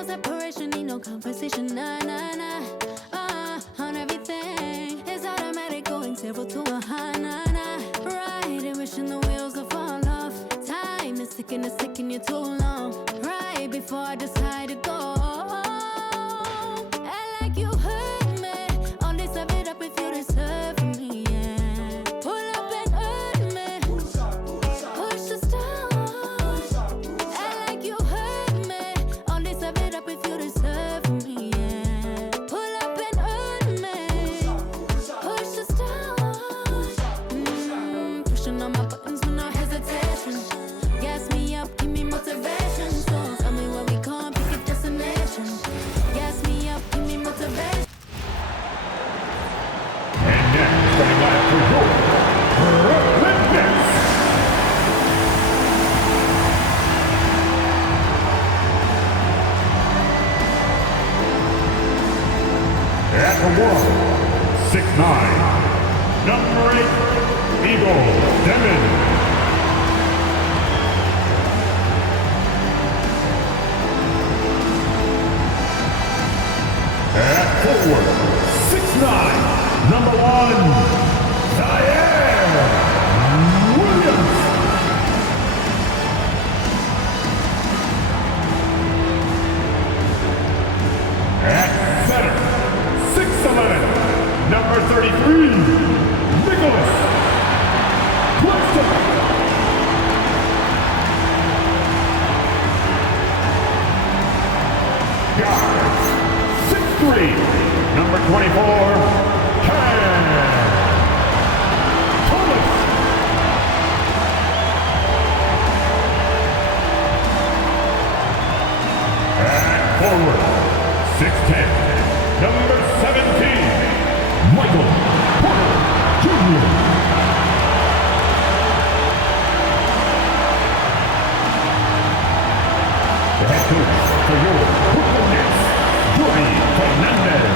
no separation, need no conversation, nah, nah, nah. On everything, it's automatic, going 0 to 100, nah, nah. Right, and wishing the wheels will fall off. Time is ticking, it's taking you too long. Right before I decide to go. Act like you heard me. Only serve it up if you deserve me, yeah. Pull up and hurt me. Push the stars. Act like you heard me. Only serve it up if you deserve me, yeah. Pull up and hurt me. Push the stars. Pushing on my buttons with no hesitation. Gas me up, give me motivation. So tell me where we going, pick a destination. Gas me up, give me motivation. And next, coming out for your Brooklyn Nets. At the world, 6'9", number 8, Eagle Demon. At forward, 6'9", number 1, Diane Williams. At center, 6'11", number 33, Nicholas Claxton. Guards, 6'3", number 24, Cam Thomas. And forward, 6'10", number 17, Michael Porter Jr. The head coach for your Brooklyn Nets, Jordy Fernandez.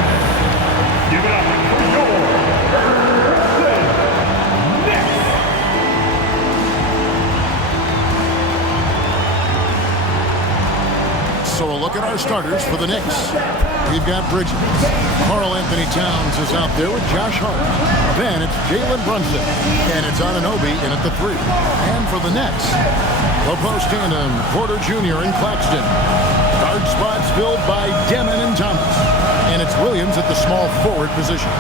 Give it up for your Brooklyn Nets. So a look at our starters for the Knicks. We've got Bridges. Karl Anthony Towns is out there with Josh Hart. Then it's Jalen Brunson. And it's Anunoby in at the 3. And for the Nets, the post tandem, Porter Jr. and Claxton. Guard spots filled by Demon and Thomas. And it's Williams at the small forward position.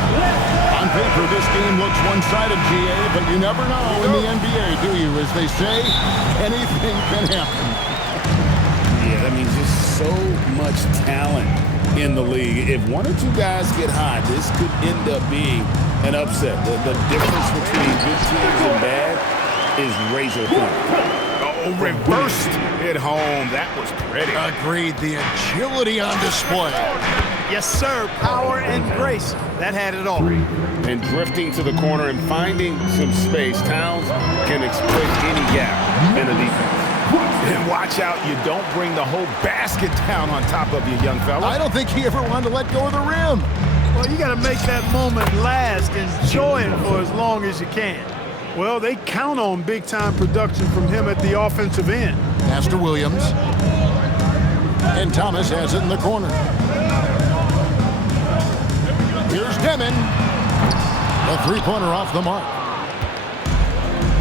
On paper, this game looks one-sided, GA, but you never know in the NBA, do you? As they say, anything can happen. Yeah, that means there's so much talent in the league. If one or two guys get hot, this could end up being an upset. The difference between good teams and bad is razor thin. Oh, reversed it home. That was pretty. Agreed. The agility on display. Yes, sir. Power and grace. That had it all. And drifting to the corner and finding some space, Towns can exploit any gap in the defense. And watch out, you don't bring the whole basket down on top of you, young fella. I don't think he ever wanted to let go of the rim. Well, you got to make that moment last. Enjoy it for as long as you can. Well, they count on big-time production from him at the offensive end. Pass to Williams. And Thomas has it in the corner. Here's Demon. The three-pointer off the mark.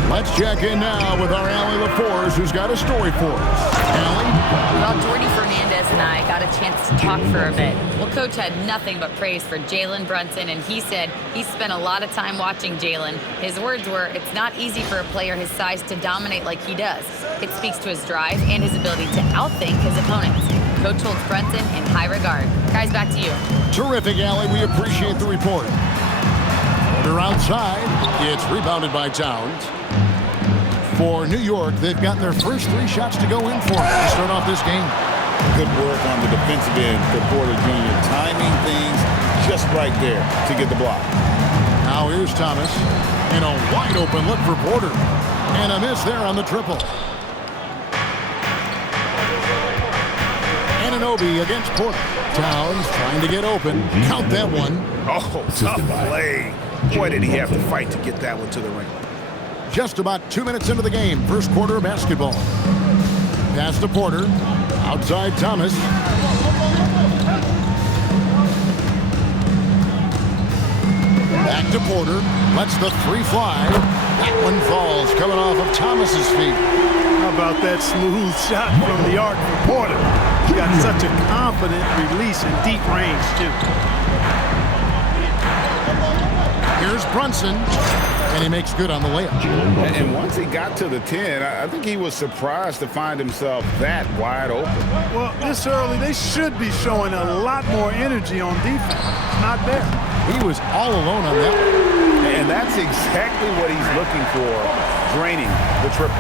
Let's check in now with our Allie LaForce, who's got a story for us. Allie? Well, Jordy Fernandez and I got a chance to talk for a bit. Well, Coach had nothing but praise for Jalen Brunson, and he said he spent a lot of time watching Jalen. His words were, it's not easy for a player his size to dominate like he does. It speaks to his drive and his ability to outthink his opponents. Coach holds Brunson in high regard. Guys, back to you. Terrific, Allie. We appreciate the report. They're outside. It's rebounded by Towns. For New York, they've gotten their first 3 shots to go in for to start off this game. Good work on the defensive end for Porter Jr. Timing things just right there to get the block. Now here's Thomas. And a wide open look for Porter. And a miss there on the triple. Anunoby against Porter. Towns trying to get open. Count that one. Oh, tough play. Boy, did he have to fight to get that one to the ring. Just about 2 minutes into the game. First quarter of basketball. Pass to Porter. Outside Thomas. to Porter. Lets the three fly. That one falls coming off of Thomas's feet. How about that smooth shot from the arc for Porter? He got such a confident release in deep range, too. Here's Brunson, and he makes good on the layup. And once he got to the 10, I think he was surprised to find himself that wide open. Well, this early, they should be showing a lot more energy on defense. Not there. He was all alone on that. And that's exactly what he's looking for, draining the triple.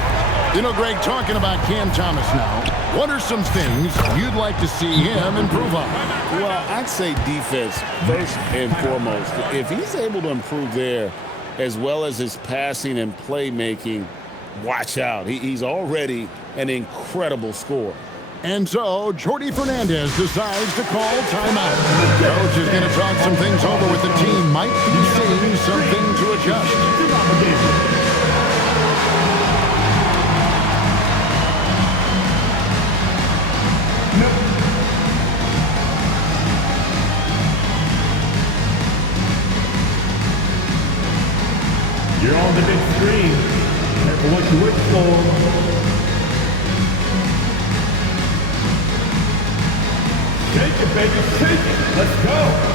You know, Greg, talking about Cam Thomas now, what are some things you'd like to see him improve on? Well, I'd say defense first and foremost. If he's able to improve there, as well as his passing and playmaking, watch out. He's already an incredible scorer. And so, Jordy Fernandez decides to call timeout. Coach is going to talk some things over with the team. Might be seeing something to adjust. You're on the big screen. Careful what you wish for. Shake it, baby, shake it. Let's go.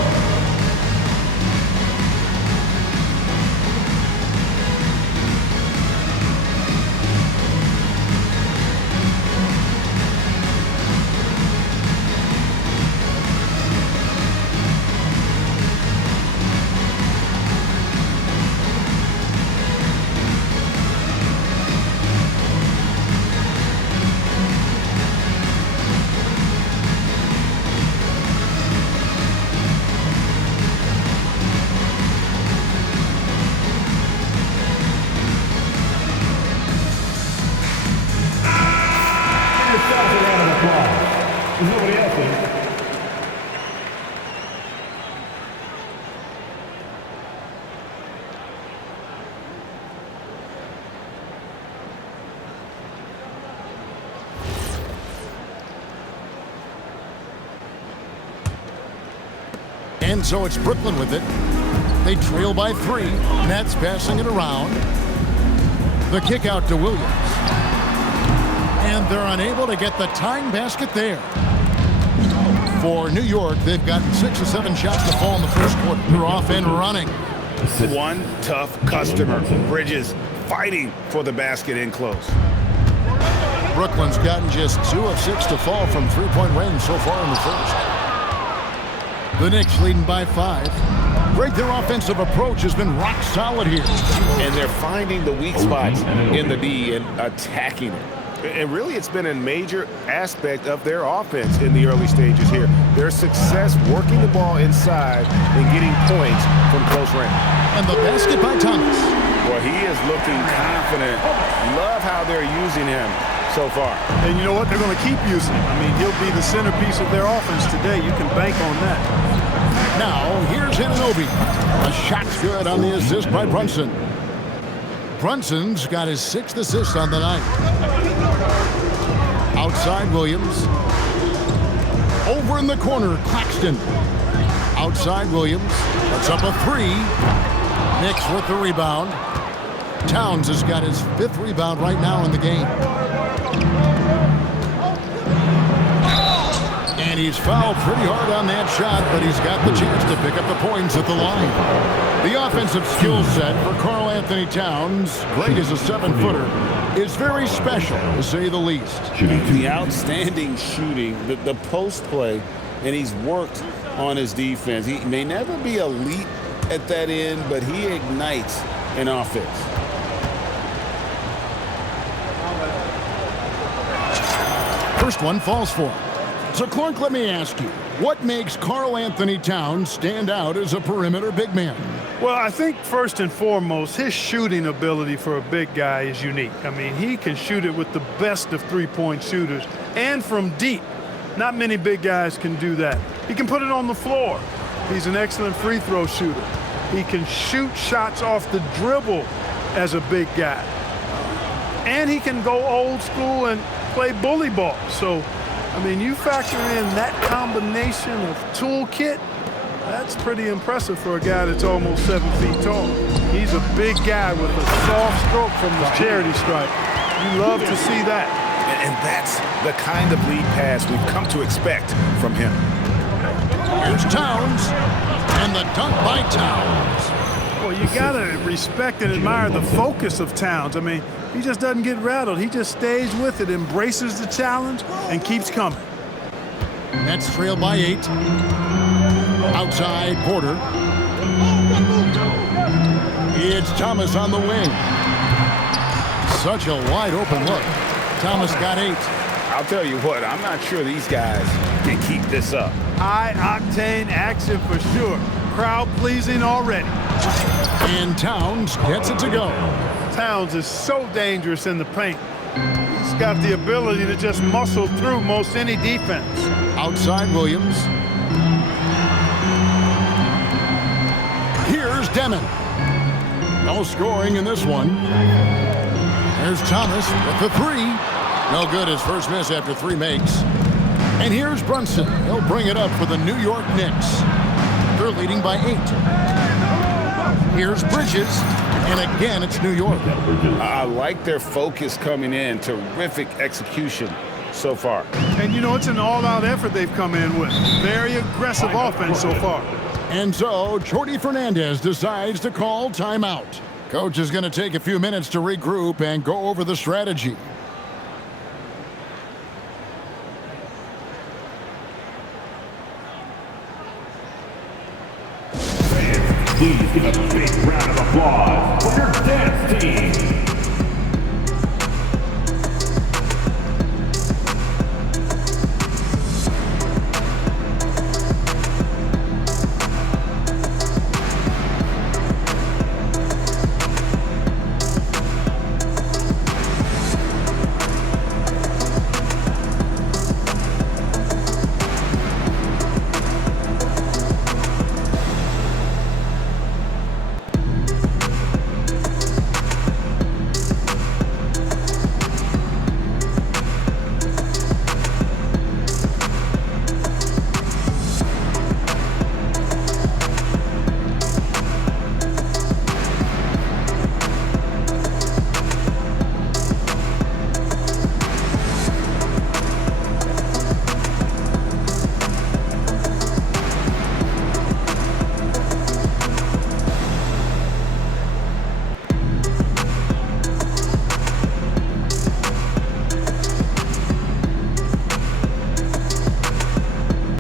And so it's Brooklyn with it. They trail by 3. Nets passing it around. The kick out to Williams. And they're unable to get the tying basket there. For New York, they've gotten 6 or 7 shots to fall in the first quarter. They're off and running. One tough customer. Bridges fighting for the basket in close. Brooklyn's gotten just 2 of 6 to fall from three-point range so far in the first. The Knicks leading by 5. Greg, their offensive approach has been rock solid here. And they're finding the weak spots in the D and attacking it. And really, it's been a major aspect of their offense in the early stages here. Their success working the ball inside and getting points from close range. And the basket by Thomas. Well, he is looking confident. Love how they're using him so far. And you know what? They're going to keep using him. I mean, he'll be the centerpiece of their offense today. You can bank on that. Now, here's Anunoby. A shot's good on the assist by Brunson. Brunson's got his 6th assist on the night. Outside Williams. Over in the corner, Claxton. Outside Williams. That's up a 3. Knicks with the rebound. Towns has got his 5th rebound right now in the game. And he's fouled pretty hard on that shot, but he's got the chance to pick up the points at the line. The offensive skill set for Karl Anthony Towns, great as a 7-footer, is very special, to say the least. The outstanding shooting, the post play, and he's worked on his defense. He may never be elite at that end, but he ignites an offense. First one falls for him. So, Clark, let me ask you, what makes Karl Anthony Towns stand out as a perimeter big man? Well, I think first and foremost, his shooting ability for a big guy is unique. I mean, he can shoot it with the best of three-point shooters and from deep. Not many big guys can do that. He can put it on the floor. He's an excellent free throw shooter. He can shoot shots off the dribble as a big guy. And he can go old school and play bully ball. So, I mean, you factor in that combination of toolkit, That's pretty impressive for a guy that's almost 7 feet tall. He's a big guy with a soft stroke from the charity stripe. You love to see that. And that's the kind of lead pass we've come to expect from him. Here's Towns, and the dunk by Towns. Well, you got to respect and admire the focus of Towns. I mean, he just doesn't get rattled. He just stays with it, embraces the challenge, and keeps coming. Nets trail by 8. Outside, Porter. It's Thomas on the wing. Such a wide open look. Thomas got 8. I'll tell you what, I'm not sure these guys can keep this up. High-octane action for sure. Crowd-pleasing already. And Towns gets it to go. Towns is so dangerous in the paint. He's got the ability to just muscle through most any defense. Outside, Williams. Here's Demon. No scoring in this one. There's Thomas with the 3. No good, his first miss after 3 makes. And here's Brunson. He'll bring it up for the New York Knicks. They're leading by 8. Here's Bridges. And again, it's New York. I like their focus coming in. Terrific execution so far. And, you know, it's an all-out effort they've come in with. Very aggressive offense so far. And so, Jordi Fernandez decides to call timeout. Coach is going to take a few minutes to regroup and go over the strategy. Please give a big round of applause for your dance team.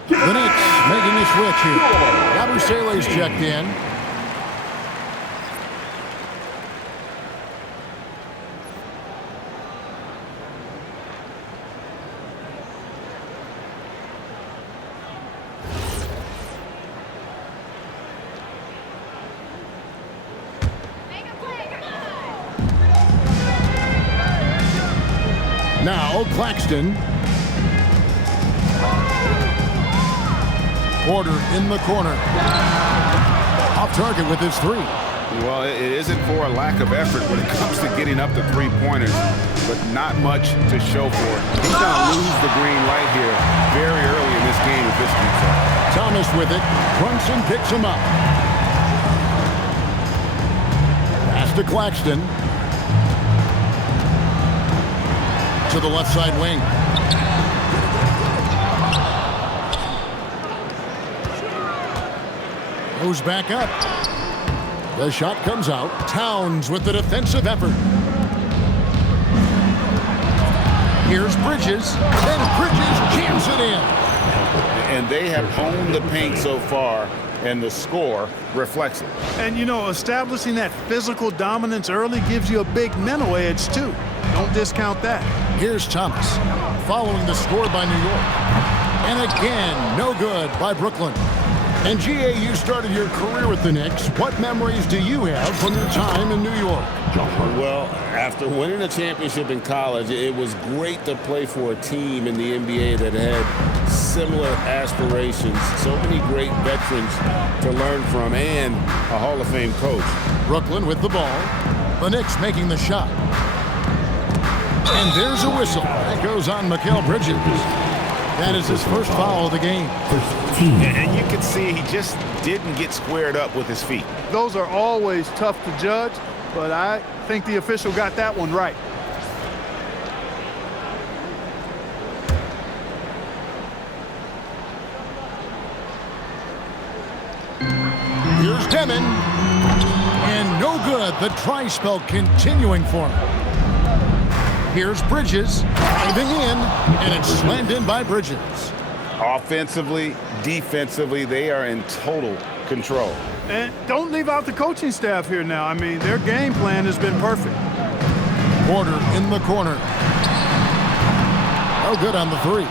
The Knicks making a switch here. Yabusele's checked in. Now Claxton. Porter in the corner. Off target with his 3. Well, it isn't for a lack of effort when it comes to getting up the 3-pointers, but not much to show for it. He's going to lose the green light here very early in this game if this keeps up. Thomas with it. Brunson picks him up. Pass to Claxton. To the left side wing. Goes back up. The shot comes out. Towns with the defensive effort. Here's Bridges. And Bridges jams it in. And they have owned the paint so far, and the score reflects it. And, you know, establishing that physical dominance early gives you a big mental edge, too. Don't discount that. Here's Thomas, following the score by New York. And again, no good by Brooklyn. And GA, you started your career with the Knicks. What memories do you have from your time in New York? Well, after winning a championship in college, it was great to play for a team in the NBA that had similar aspirations. So many great veterans to learn from and a Hall of Fame coach. Brooklyn with the ball. The Knicks making the shot. And there's a whistle. That goes on Mikal Bridges. That is his first foul of the game. And you can see he just didn't get squared up with his feet. Those are always tough to judge, but I think the official got that one right. Here's Demon. And no good. The try spell continuing for him. Here's Bridges. Diving in, and it's slammed in by Bridges. Offensively, defensively, they are in total control. And don't leave out the coaching staff here now. I mean, their game plan has been perfect. Porter in the corner. No good on the three.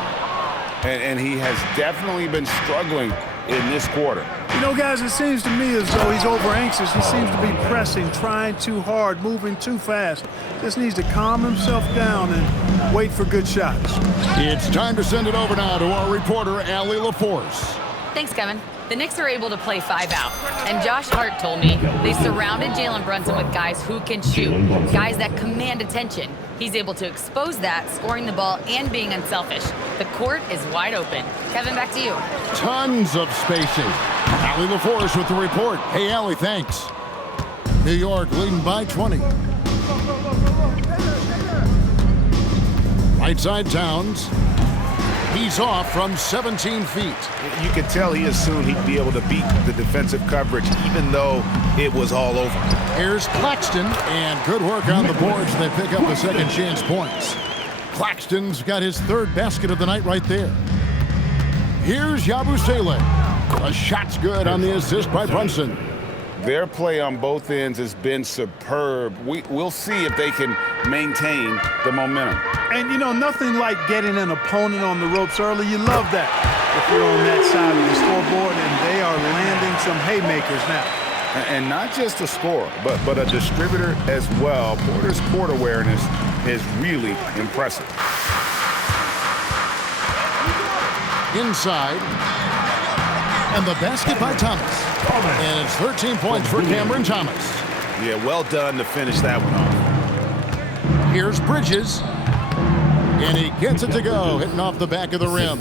And he has definitely been struggling in this quarter. You know, guys, it seems to me as though he's over-anxious. He seems to be pressing, trying too hard, moving too fast. Just needs to calm himself down and wait for good shots. It's time to send it over now to our reporter, Allie LaForce. Thanks, Kevin. The Knicks are able to play 5 out, and Josh Hart told me they surrounded Jalen Brunson with guys who can shoot, guys that command attention. He's able to expose that, scoring the ball and being unselfish. The court is wide open. Kevin, back to you. Tons of spacing. Allie LaForce with the report. Hey, Allie, thanks. New York leading by 20. Right side Towns. He's off from 17 feet. You could tell he assumed he'd be able to beat the defensive coverage, even though it was all over. Here's Claxton, and good work on the boards. They pick up the second chance points. Claxton's got his third basket of the night right there. Here's Yabusele. A shot's good on the assist by Brunson. Their play on both ends has been superb. We'll see if they can maintain the momentum. And, you know, nothing like getting an opponent on the ropes early. You love that if you're on that side of the scoreboard, and they are landing some haymakers now. And not just a scorer, but a distributor as well. Porter's court awareness is really impressive. Inside. And the basket by Thomas. And it's 13 points for Cameron Thomas. Yeah, well done to finish that one off. Here's Bridges. And he gets it to go, hitting off the back of the rim.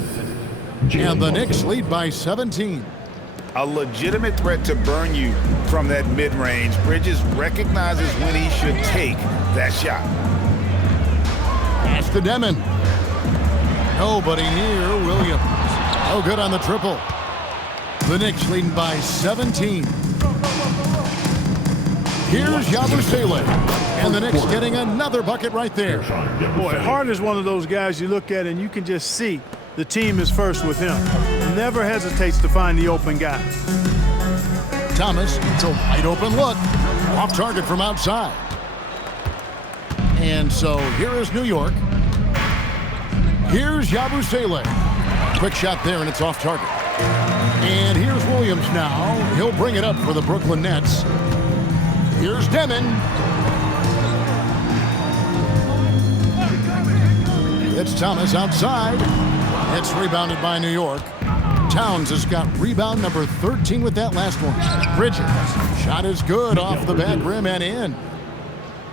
And the Knicks lead by 17. A legitimate threat to burn you from that mid-range. Bridges recognizes when he should take that shot. Pass to Demon. Nobody near Williams. No good on the triple. The Knicks leading by 17. Here's Yabusele. And the Knicks getting another bucket right there. Boy, Hart is one of those guys you look at and you can just see the team is first with him. Never hesitates to find the open guy. Thomas, it's a wide open look. Off target from outside. And so here is New York. Here's Yabusele. Quick shot there, and it's off target. And here's Williams now. He'll bring it up for the Brooklyn Nets. Here's Demon. It's Thomas outside. It's rebounded by New York. Towns has got rebound number 13 with that last one. Bridges. Shot is good off the back rim and in.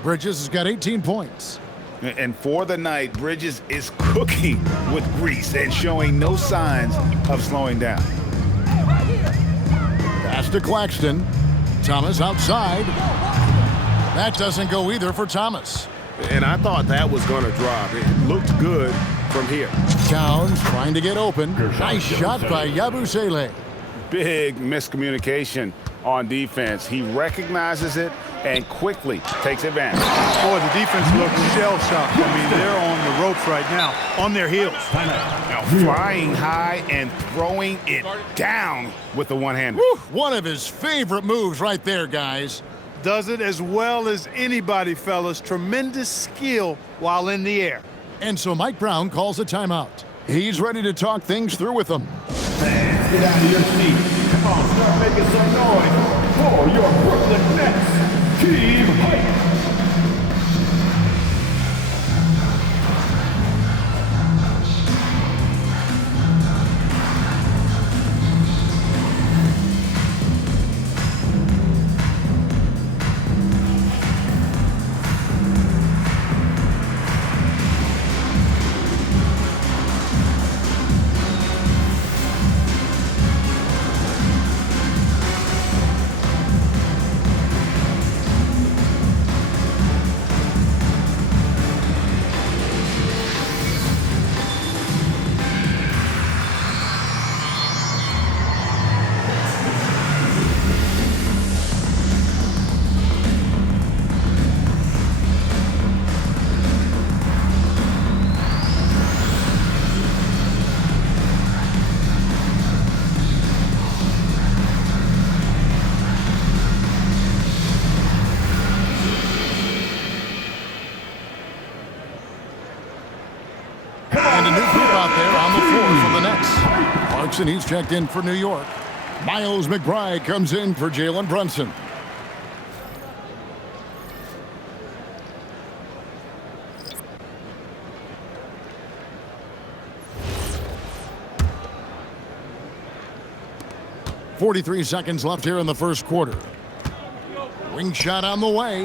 Bridges has got 18 points. And for the night, Bridges is cooking with grease and showing no signs of slowing down. Pass to Claxton. Thomas outside. That doesn't go either for Thomas. And I thought that was going to drop. It looked good from here. Towns trying to get open. Nice shot by Yabusele. Big miscommunication on defense. He recognizes it and quickly takes advantage. Boy, the defense looks shell-shocked. I mean, they're on the ropes right now, on their heels. Now, flying high and throwing it down with the one-hander. One of his favorite moves right there, guys. Does it as well as anybody, fellas. Tremendous skill while in the air. And so Mike Brown calls a timeout. He's ready to talk things through with them. Fans, get out of your seats. Come on, start making some noise for your Brooklyn Nets. Team Hype. Knicks, and he's checked in for New York. Miles McBride comes in for Jalen Brunson. .43 seconds left here in the first quarter. Wing shot on the way.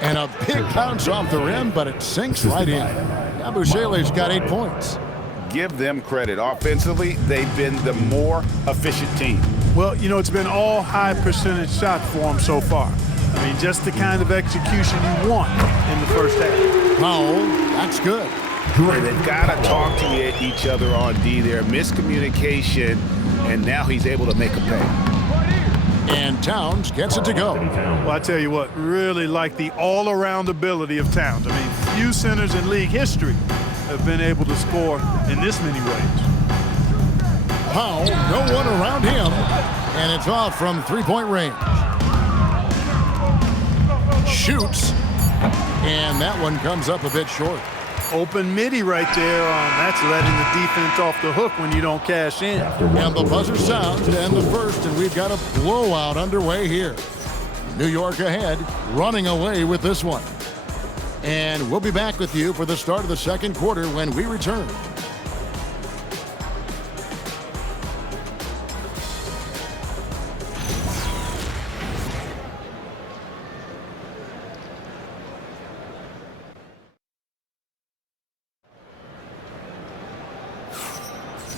And a big bounce off the rim, but it sinks right in. Yabusele's got 8 points. Give them credit. Offensively, they've been the more efficient team. Well, you know, it's been all high percentage shots for them so far. I mean, just the kind of execution you want in the first half. Foul, that's good. They've got to talk to each other on D there. Miscommunication, and now he's able to make a pay. And Towns gets it to go. Well, I tell you what, really like the all-around ability of Towns. I mean, few centers in league history have been able to score in this many ways. Powell, no one around him, and it's off from three-point range. Shoots, and that one comes up a bit short. Open midi right there. That's letting the defense off the hook when you don't cash in. And the buzzer sounds to end the first, and we've got a blowout underway here. New York ahead, running away with this one. And we'll be back with you for the start of the second quarter when we return.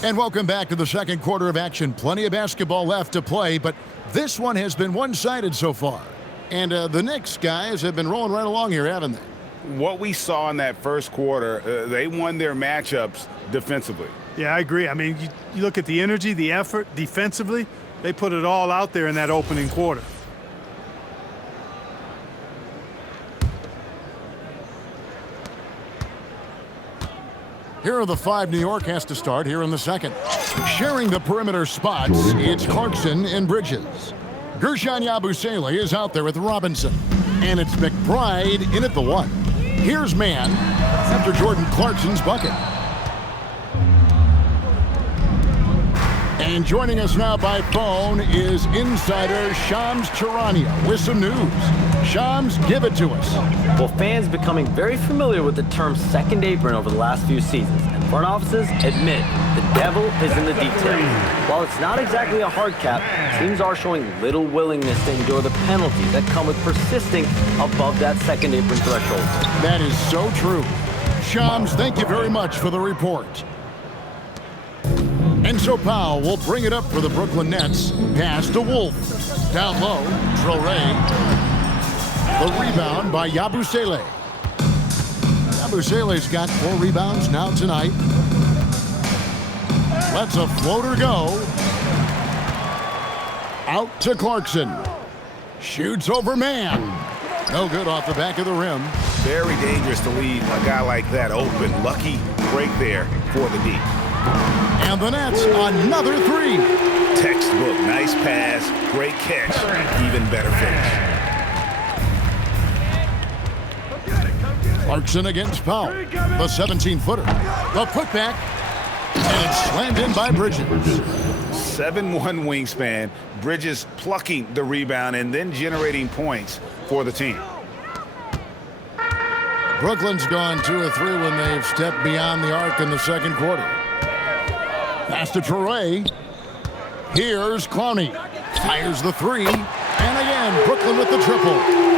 And welcome back to the second quarter of action. Plenty of basketball left to play, but this one has been one-sided so far. And the Knicks guys have been rolling right along here, haven't they? What we saw in that first quarter, they won their matchups defensively. Yeah, I agree. I mean, you look at the energy, the effort defensively, they put it all out there in that opening quarter. Here are the five New York has to start here in the second. Sharing the perimeter spots, it's Clarkson and Bridges. Gershon Yabusele is out there with Robinson. And it's McBride in at the one. Here's man after Jordan Clarkson's bucket. And joining us now by phone is insider Shams Charania with some news. Shams, give it to us. Well, fans becoming very familiar with the term second apron over the last few seasons, and front offices admit the devil is in the details. While it's not exactly a hard cap, teams are showing little willingness to endure the penalties that come with persisting above that second apron threshold. That is so true. Shams, thank you very much for the report. And so Powell will bring it up for the Brooklyn Nets. Pass to Wolf. Down low, Traoré. The rebound by Yabusele. Yabusele's got 4 rebounds now tonight. Lets a floater go. Out to Clarkson. Shoots over man. No good off the back of the rim. Very dangerous to leave a guy like that open. Lucky break there for the D. And the Nets, another 3. Textbook, nice pass, great catch, even better finish. Clarkson against Powell. The 17-footer. The putback. And it's slammed in by Bridges. 7'1" wingspan. Bridges plucking the rebound and then generating points for the team. Brooklyn's gone 2 of 3 when they've stepped beyond the arc in the second quarter. Pass to Traoré. Here's Clowney. Fires the 3. And again, Brooklyn with the triple.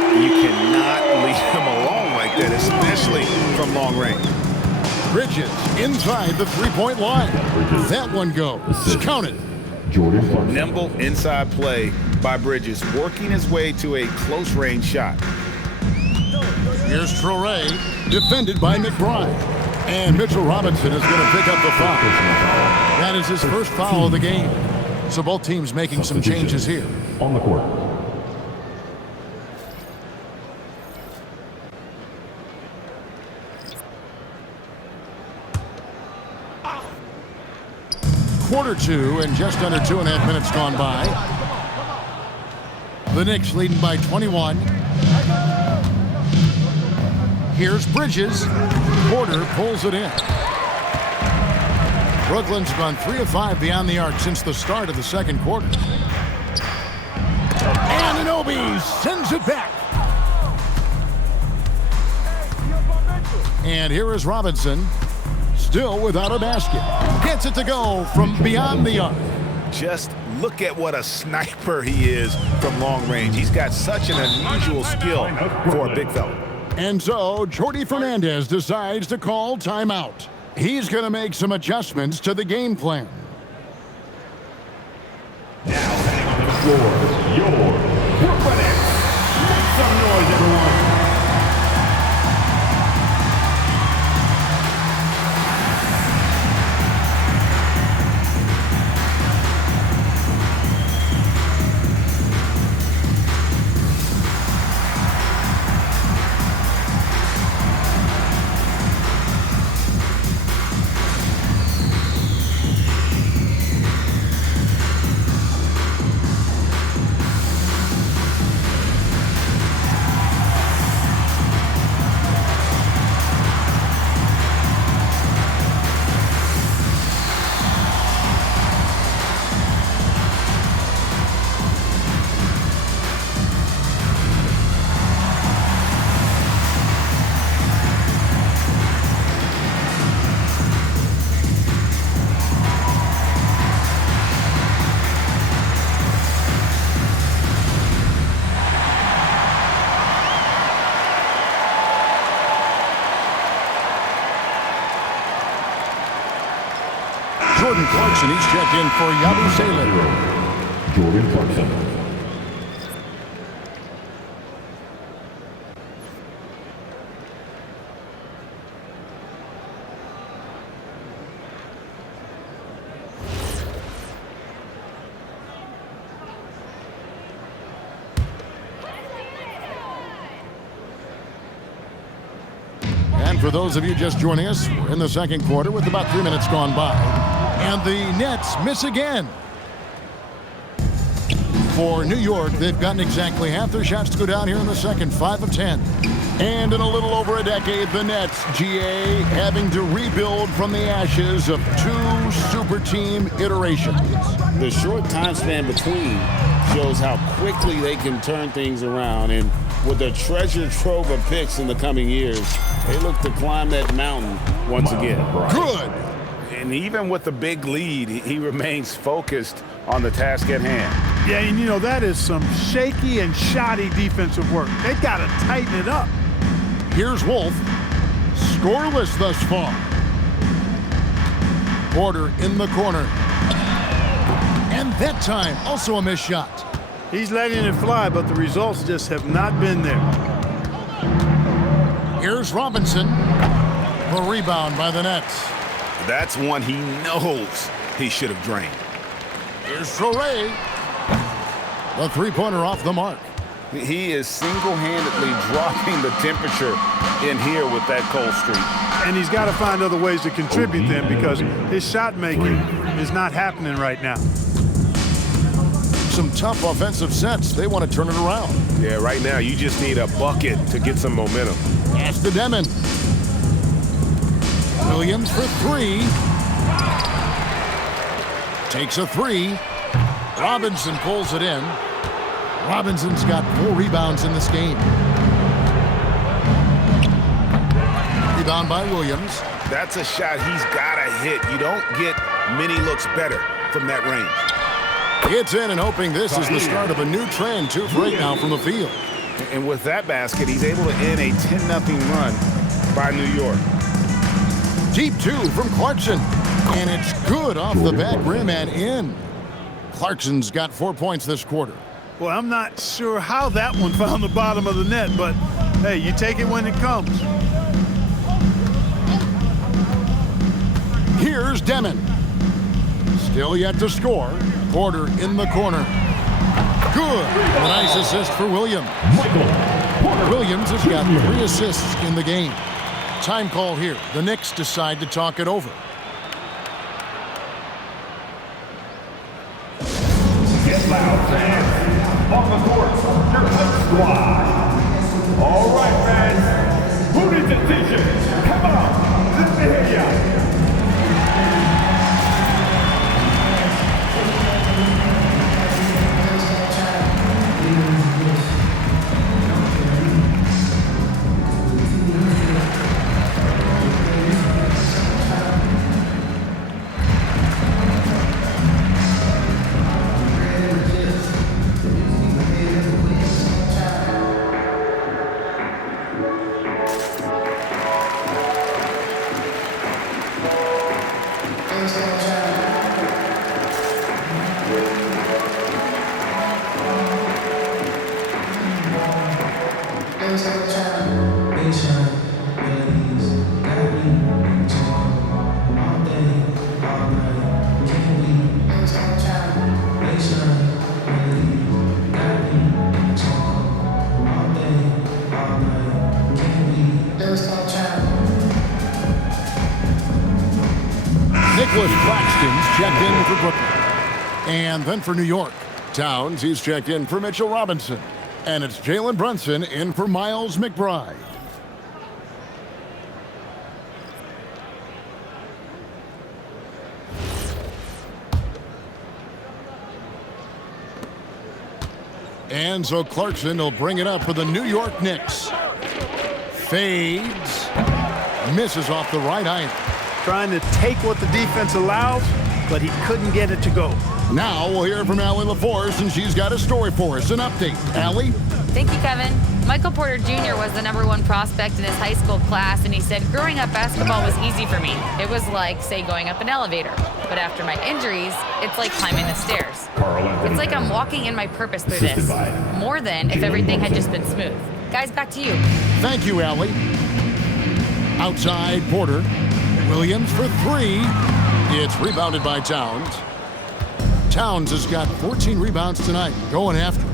You cannot leave him alone like that, especially from long range. Bridges inside the three-point line. That one goes. Counted. Nimble inside play by Bridges, working his way to a close-range shot. Here's Traoré, defended by McBride. And Mitchell Robinson is going to pick up the foul. That is his first foul of the game. So both teams making some changes here. On the court. Quarter 2 and just under 2.5 minutes gone by. The Knicks leading by 21. Here's Bridges. Porter pulls it in. Brooklyn's gone 3 of 5 beyond the arc since the start of the second quarter. And Anunoby sends it back. And here is Robinson, still without a basket. Gets it to go from beyond the arc. Just look at what a sniper he is from long range. He's got such an unusual skill for a big fella. And so Jordi Fernandez decides to call timeout. He's going to make some adjustments to the game plan. Now heading on the floor, your Brooklyn Nets. Make some noise, everyone. Jordan Clarkson, he's checked in for Yabu Saleh. Jordan Clarkson. And for those of you just joining us, we're in the second quarter with about 3 minutes gone by. And the Nets miss again. For New York, they've gotten exactly half their shots to go down here in the second, 5 of 10. And in a little over a decade, the Nets, GA, having to rebuild from the ashes of 2 super team iterations. The short time span between shows how quickly they can turn things around. And with the treasure trove of picks in the coming years, they look to climb that mountain once again. Good. And even with the big lead, he remains focused on the task at hand. Yeah, and you know, that is some shaky and shoddy defensive work. They got to tighten it up. Here's Wolf. Scoreless thus far. Porter in the corner. And that time, also a missed shot. He's letting it fly, but the results just have not been there. Here's Robinson. The rebound by the Nets. That's one he knows he should have drained. Here's Sorey. The three-pointer off the mark. He is single-handedly dropping the temperature in here with that cold streak. And he's got to find other ways to contribute then, because his shot making is not happening right now. Some tough offensive sets. They want to turn it around. Yeah, right now you just need a bucket to get some momentum. Pass to Demon. Williams for 3. Takes a 3. Robinson pulls it in. Robinson's got 4 rebounds in this game. Rebound by Williams. That's a shot he's got to hit. You don't get many looks better from that range. Gets in and hoping this is the start of a new trend. 2 for 8 now from the field. And with that basket, he's able to end a 10-0 run by New York. Deep 2 from Clarkson. And it's good off the back rim and in. Clarkson's got 4 points this quarter. Well, I'm not sure how that one found the bottom of the net, but hey, you take it when it comes. Here's Demon. Still yet to score. Porter in the corner. Good. A nice assist for Williams. Williams has got 3 assists in the game. Time call here. The Knicks decide to talk it over. Get loud, fans. On the court, your Knicks squad. All right, fans. Who needs attention? Come on. Let me hear ya. checked in for Brooklyn. And then for New York, Towns, he's checked in for Mitchell Robinson. And it's Jalen Brunson in for Miles McBride. And so Clarkson will bring it up for the New York Knicks. Fades. Misses off the right eye. Trying to take what the defense allows, but he couldn't get it to go. Now we'll hear from Allie LaForce, and she's got a story for us. An update. Allie? Thank you, Kevin. Michael Porter Jr. was the #1 prospect in his high school class, and he said, growing up, basketball was easy for me. It was like, say, going up an elevator. But after my injuries, it's like climbing the stairs. It's like I'm walking in my purpose through this, more than if everything had just been smooth. Guys, back to you. Thank you, Allie. Outside, Porter. Williams for three. It's rebounded by Towns. Towns has got 14 rebounds tonight, going after.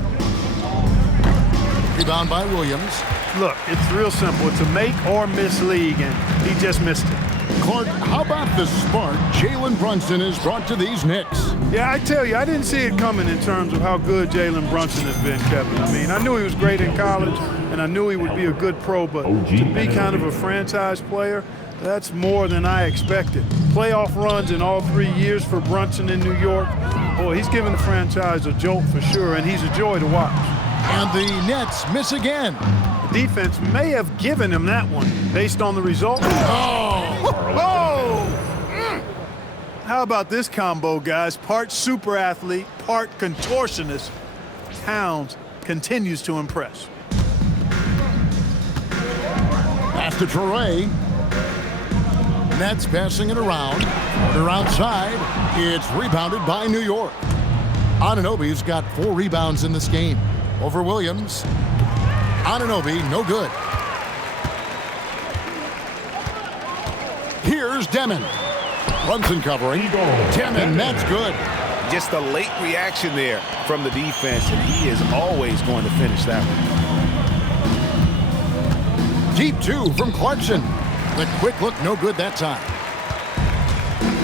Rebound by Williams. Look, it's real simple. It's a make or miss league, and he just missed it. Clark, how about the spark Jalen Brunson has brought to these Knicks? Yeah, I tell you, I didn't see it coming in terms of how good Jalen Brunson has been, Kevin. I mean, I knew he was great in college, and I knew he would be a good pro, but to be kind of a franchise player, that's more than I expected. Playoff runs in all 3 years for Brunson in New York. Boy, he's given the franchise a jolt for sure, and he's a joy to watch. And the Nets miss again. The defense may have given him that one based on the result. How about this combo, guys? Part super athlete, part contortionist. Towns continues to impress. Pass to Traore. Nets passing it around. They're outside. It's rebounded by New York. Anunoby's got 4 rebounds in this game. Over Williams. Anunoby, no good. Here's Demon. Brunson covering. Demon, that's good. Just a late reaction there from the defense, and he is always going to finish that one. Deep 2 from Clarkson. The quick look, no good that time.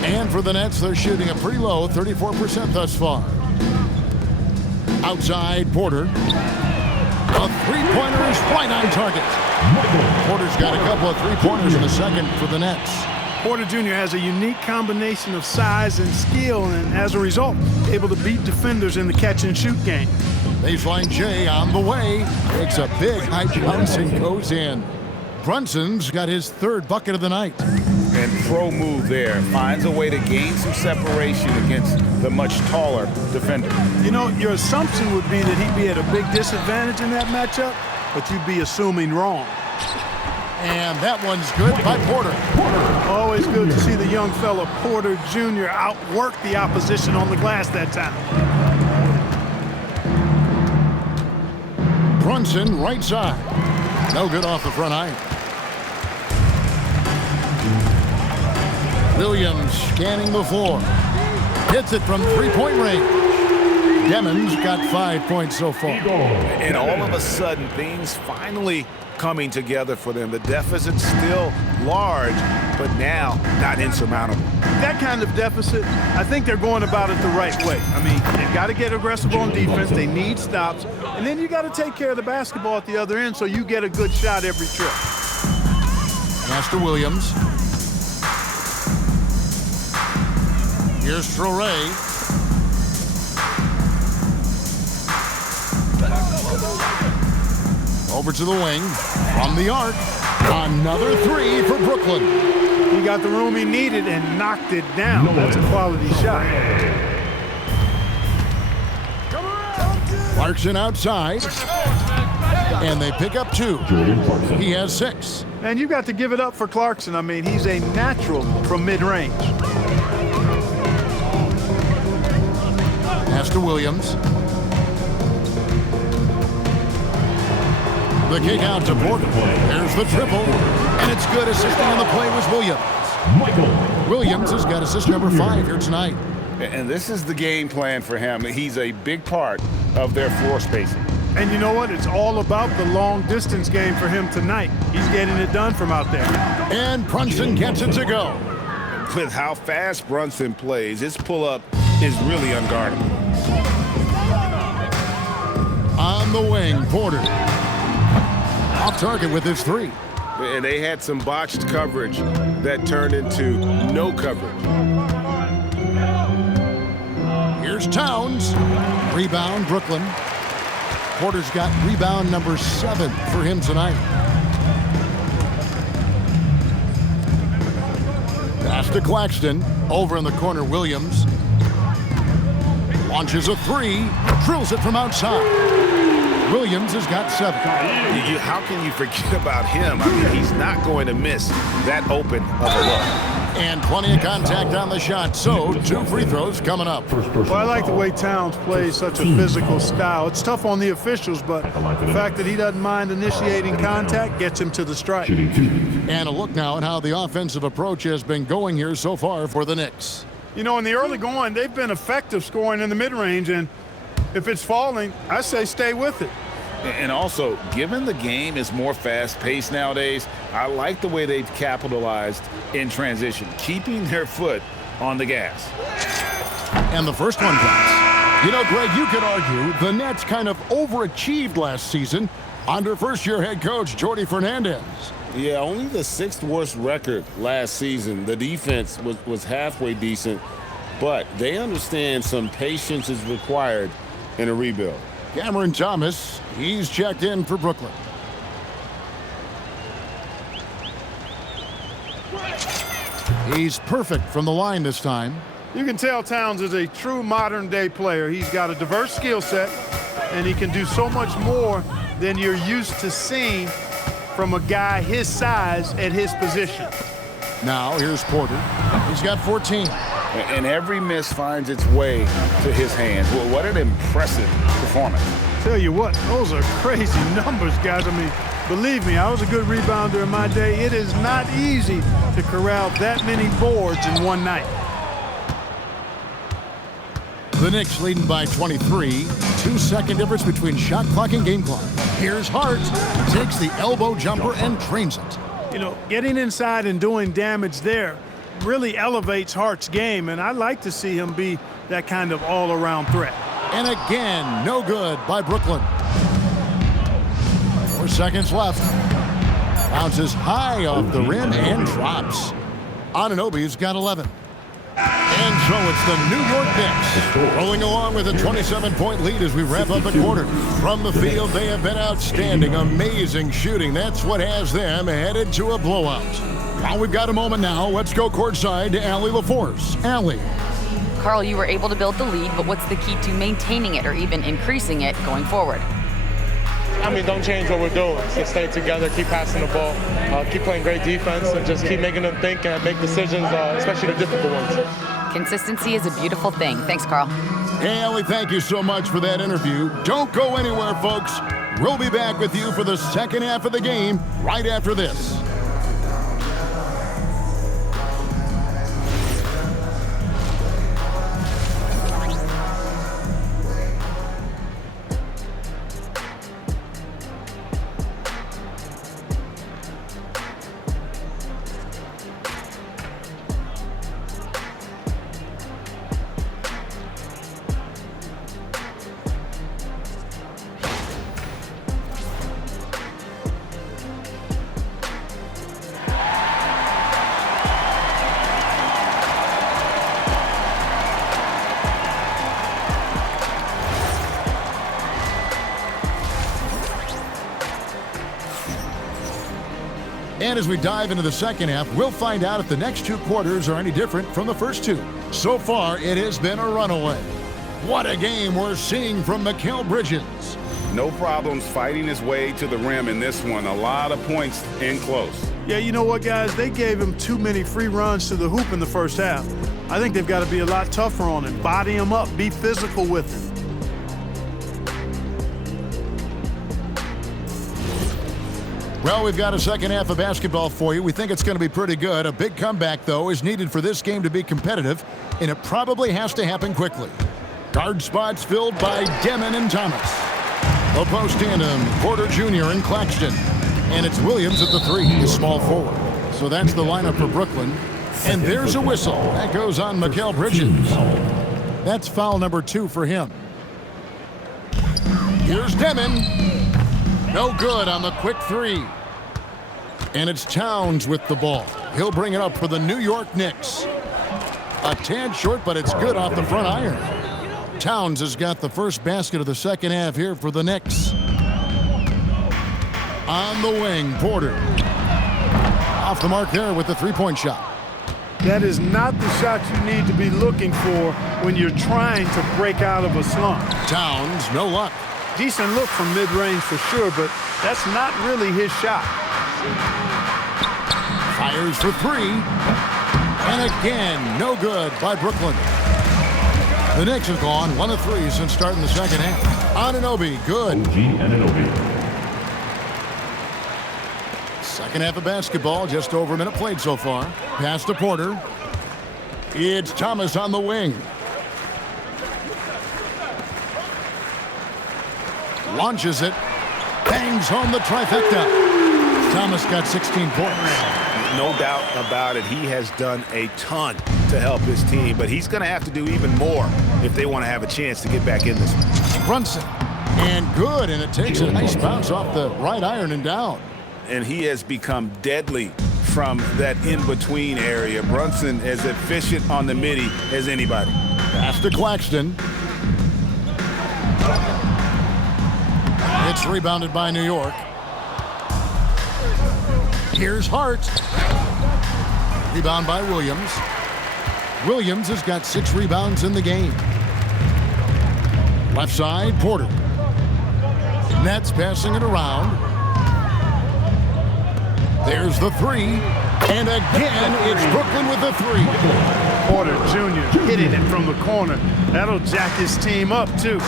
And for the Nets, they're shooting a pretty low 34% thus far. Outside, Porter. A three-pointer is right on target. Porter's got a couple of three-pointers in the second for the Nets. Porter Jr. has a unique combination of size and skill, and as a result, able to beat defenders in the catch-and-shoot game. Baseline J on the way. Takes a big high bounce and goes in. Brunson's got his 3rd bucket of the night. And pro move there. Finds a way to gain some separation against the much taller defender. You know, your assumption would be that he'd be at a big disadvantage in that matchup, but you'd be assuming wrong. And that one's good by Porter. Always good to see the young fella Porter Jr. outwork the opposition on the glass that time. Brunson, right side. No good off the front eye. Williams scanning the floor. Hits it from 3-point range. Demon's got 5 points so far. And all of a sudden, things finally coming together for them. The deficit's still large, but now not insurmountable. That kind of deficit, I think they're going about it the right way. I mean, they've got to get aggressive on defense. They need stops. And then you got to take care of the basketball at the other end so you get a good shot every trip. Master Williams. Here's Traore. Over to the wing. From the arc. Another 3 for Brooklyn. He got the room he needed and knocked it down. That's a quality shot. Clarkson outside. And they pick up 2. He has 6. And you got to give it up for Clarkson. I mean, he's a natural from mid-range. Pass to Williams. The kick out to Porter. There's the triple. And it's good. Assisting on the play was Williams. Williams has got assist number 5 here tonight. And this is the game plan for him. He's a big part of their floor spacing. And you know what? It's all about the long-distance game for him tonight. He's getting it done from out there. And Brunson gets it to go. with how fast Brunson plays, his pull-up is really unguardable. On the wing, Porter. Off target with his three. And they had some botched coverage that turned into no coverage. Here's Towns. Rebound, Brooklyn. Porter's got rebound number 7 for him tonight. Pass to Claxton. Over in the corner, Williams. Launches a 3. Drills it from outside. Williams has got 7. How can you forget about him? I mean, he's not going to miss that open of a look. And plenty of contact on the shot, so 2 free throws coming up. Well, I like the way Towns plays such a physical style. It's tough on the officials, but the fact that he doesn't mind initiating contact gets him to the stripe. And a look now at how the offensive approach has been going here so far for the Knicks. You know, in the early going, they've been effective scoring in the mid-range, and if it's falling, I say stay with it. And also, given the game is more fast-paced nowadays, I like the way they've capitalized in transition, keeping their foot on the gas. And the first one drops. You know, Greg, you could argue the Nets kind of overachieved last season under first-year head coach Jordi Fernandez. Yeah, only the 6th worst record last season. The defense was halfway decent, but they understand some patience is required in a rebuild. Cameron Thomas, he's checked in for Brooklyn. He's perfect from the line this time. You can tell Towns is a true modern-day player. He's got a diverse skill set, and he can do so much more than you're used to seeing from a guy his size at his position. Now, here's Porter. He's got 14. And every miss finds its way to his hands. Well, what an impressive performance. Tell you what, those are crazy numbers, guys. I mean, believe me, I was a good rebounder in my day. It is not easy to corral that many boards in one night. The Knicks leading by 23. 2-second difference between shot clock and game clock. Here's Hart. Takes the elbow jumper and drains it. You know, getting inside and doing damage there really elevates Hart's game, and I like to see him be that kind of all-around threat. And again, no good by Brooklyn. 4 seconds left. Bounces high off the rim and drops. Anunoby's got 11. And so it's the New York Knicks rolling along with a 27-point lead as we wrap up the quarter. From the field, they have been outstanding, amazing shooting. That's what has them headed to a blowout. Now we've got a moment now. Let's go courtside to Allie LaForce. Allie. Carl, you were able to build the lead, but what's the key to maintaining it or even increasing it going forward? I mean, don't change what we're doing. Just stay together, keep passing the ball, keep playing great defense, and just keep making them think and make decisions, especially the difficult ones. Consistency is a beautiful thing. Thanks, Carl. Hey, Allie, thank you so much for that interview. Don't go anywhere, folks. We'll be back with you for the second half of the game right after this. And as we dive into the second half, we'll find out if the next 2 quarters are any different from the first 2. So far, it has been a runaway. What a game we're seeing from Mikal Bridges. No problems fighting his way to the rim in this one. A lot of points in close. Yeah, you know what, guys? They gave him too many free runs to the hoop in the first half. I think they've got to be a lot tougher on him. Body him up, be physical with him. Well, we've got a second half of basketball for you. We think it's going to be pretty good. A big comeback, though, is needed for this game to be competitive, and it probably has to happen quickly. Guard spots filled by Demon and Thomas. A post tandem, Porter Jr. and Claxton. And it's Williams at the 3, the small forward. So that's the lineup for Brooklyn. And there's a whistle. That goes on Mikal Bridges. That's foul number 2 for him. Here's Demon. No good on the quick 3. And it's Towns with the ball. He'll bring it up for the New York Knicks. A tad short, but it's good off the front iron. Towns has got the first basket of the second half here for the Knicks. On the wing, Porter. Off the mark there with the three-point shot. That is not the shot you need to be looking for when you're trying to break out of a slump. Towns, no luck. Decent look from mid-range for sure, but that's not really his shot. Fires for 3. And again, no good by Brooklyn. The Knicks have gone 1 of 3 since starting the second half. Anunoby, good. OG Anunoby. Second half of basketball, just over a minute played so far. Pass to Porter. It's Thomas on the wing. Launches it. Bangs home the trifecta. Thomas got 16 points. No doubt about it. He has done a ton to help his team, but he's going to have to do even more if they want to have a chance to get back in this one. Brunson. And good, and it takes a nice bounce off the right iron and down. And he has become deadly from that in-between area. Brunson as efficient on the midi as anybody. Pass to Claxton. It's rebounded by New York. Here's Hart. Rebound by Williams. Williams has got 6 rebounds in the game. Left side, Porter. Nets passing it around. There's the 3. And again, it's Brooklyn with the 3. Porter Jr. hitting it from the corner. That'll jack his team up, too.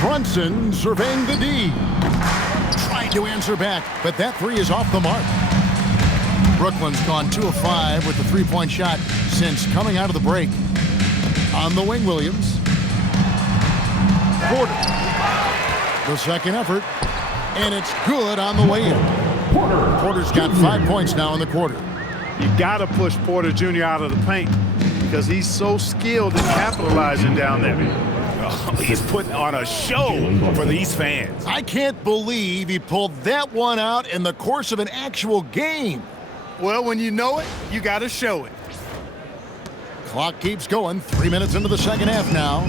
Brunson surveying the D. Trying to answer back, but that 3 is off the mark. Brooklyn's gone 2 of 5 with the three-point shot since coming out of the break. On the wing, Williams. Porter. The second effort. And it's good on the way in. Porter's got 5 points now in the quarter. You got to push Porter Jr. out of the paint because he's so skilled at capitalizing down there. He's putting on a show for these fans. I can't believe he pulled that one out in the course of an actual game. Well, when you know it, you got to show it. Clock keeps going. 3 minutes into the second half now.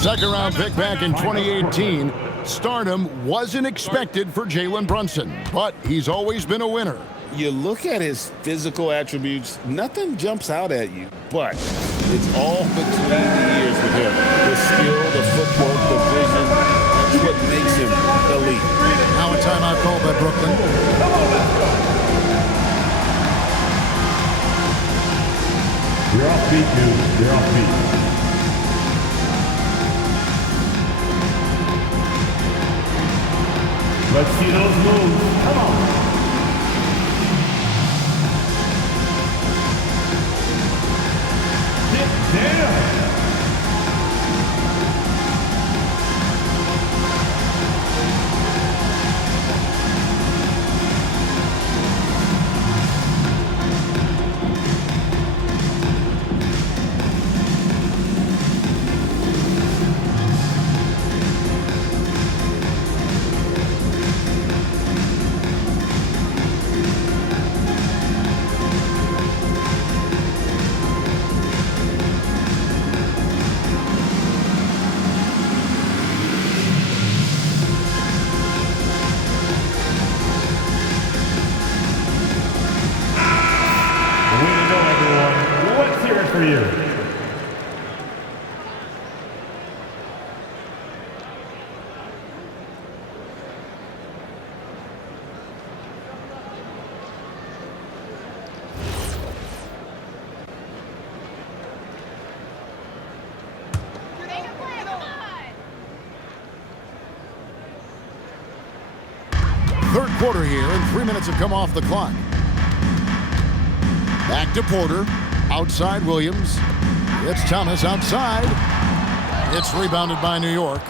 Second round pick back in 2018. Stardom wasn't expected for Jalen Brunson, but he's always been a winner. You look at his physical attributes, nothing jumps out at you, but it's all between the ears with him. The skill, the footwork, the vision, that's what makes him elite. Now a timeout called by Brooklyn. You're off beat, dude. You're off beat. Let's see those moves. Come on. Damn. For you. Third quarter here, and 3 minutes have come off the clock. Back to Porter. Outside Williams. It's Thomas outside. It's rebounded by New York.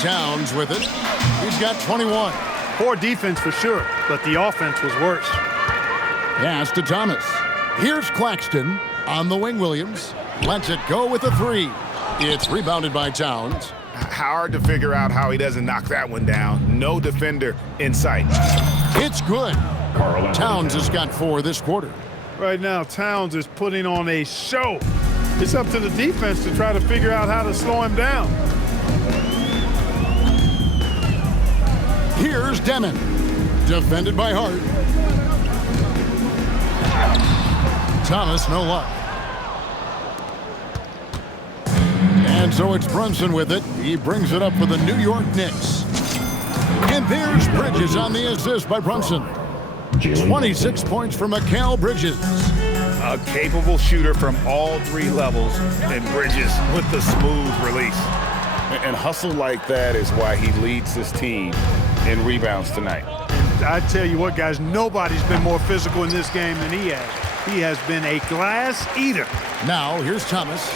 Towns with it. He's got 21. Poor defense for sure, but the offense was worse. Pass to Thomas. Here's Claxton on the wing. Williams lets it go with a three. It's rebounded by Towns. Hard to figure out how he doesn't knock that one down. No defender in sight. It's good. Towns has got 4 this quarter. Right now, Towns is putting on a show. It's up to the defense to try to figure out how to slow him down. Here's Demon. Defended by Hart. Thomas, no luck. And so it's Brunson with it. He brings it up for the New York Knicks. And there's Bridges on the assist by Brunson. 26 points for Mikal Bridges. A capable shooter from all 3 levels, and Bridges with the smooth release. And hustle like that is why he leads this team in rebounds tonight. I tell you what, guys, nobody's been more physical in this game than he has. He has been a glass eater. Now, here's Thomas.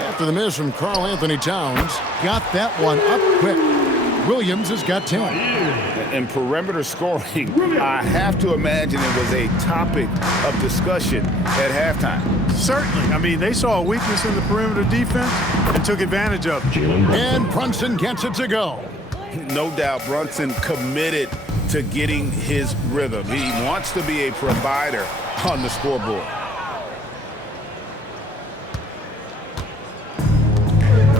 After the miss from Karl Anthony Towns, got that one up quick. Williams has got 10. And perimeter scoring, I have to imagine it was a topic of discussion at halftime. Certainly. I mean, they saw a weakness in the perimeter defense and took advantage of it. And Brunson gets it to go. No doubt Brunson committed to getting his rhythm. He wants to be a provider on the scoreboard.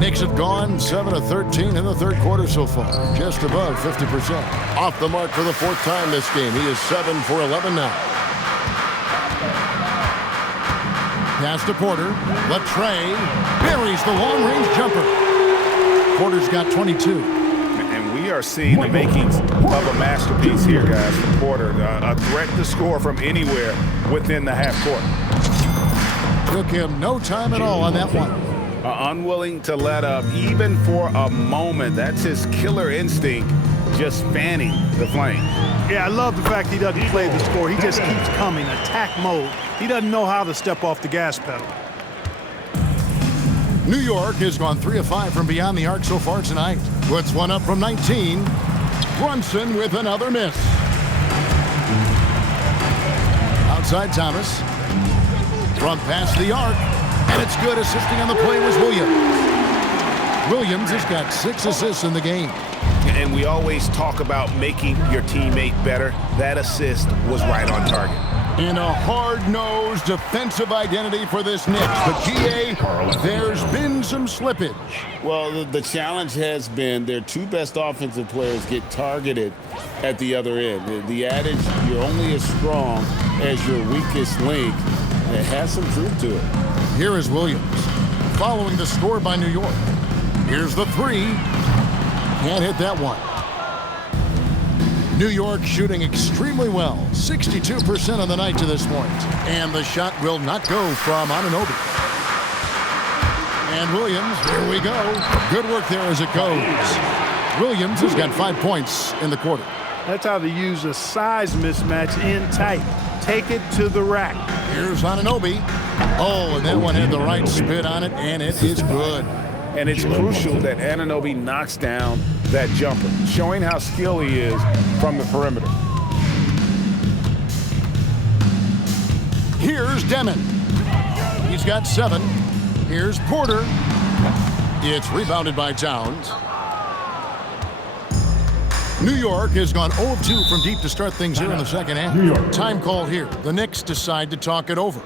Knicks have gone 7 of 13 in the third quarter so far, just above 50%. Off the mark for the 4th time this game. He is 7 for 11 now. Pass to Porter. Latrey buries the long-range jumper. Porter's got 22. And we are seeing the makings of a masterpiece here, guys, from Porter. A threat to score from anywhere within the half court. Took him no time at all on that one. Unwilling to let up even for a moment. That's his killer instinct, just fanning the flame. Yeah, I love the fact he doesn't play the score. He just keeps coming, attack mode. He doesn't know how to step off the gas pedal. New York has gone 3 of 5 from beyond the arc so far tonight. Puts one up from 19. Brunson with another miss. Outside Thomas. From past the arc. And it's good. Assisting on the play was Williams. Williams has got 6 assists in the game. And we always talk about making your teammate better. That assist was right on target. In a hard-nosed defensive identity for this Knicks. But, G.A., there's been some slippage. Well, the challenge has been their 2 best offensive players get targeted at the other end. The adage, you're only as strong as your weakest link, it has some truth to it. Here is Williams, following the score by New York. Here's the 3. Can't hit that one. New York shooting extremely well, 62% on the night to this point. And the shot will not go from Anunoby. And Williams, here we go. Good work there as it goes. Williams has got 5 points in the quarter. That's how to use a size mismatch in tight. Take it to the rack. Here's Anunoby. Oh, and that one had the right spin on it, and it is good. And it's crucial that Anunoby knocks down that jumper, showing how skilled he is from the perimeter. Here's Demon. He's got 7. Here's Porter. It's rebounded by Towns. New York has gone 0 of 2 from deep to start things here in the second half. Time called here. The Knicks decide to talk it over.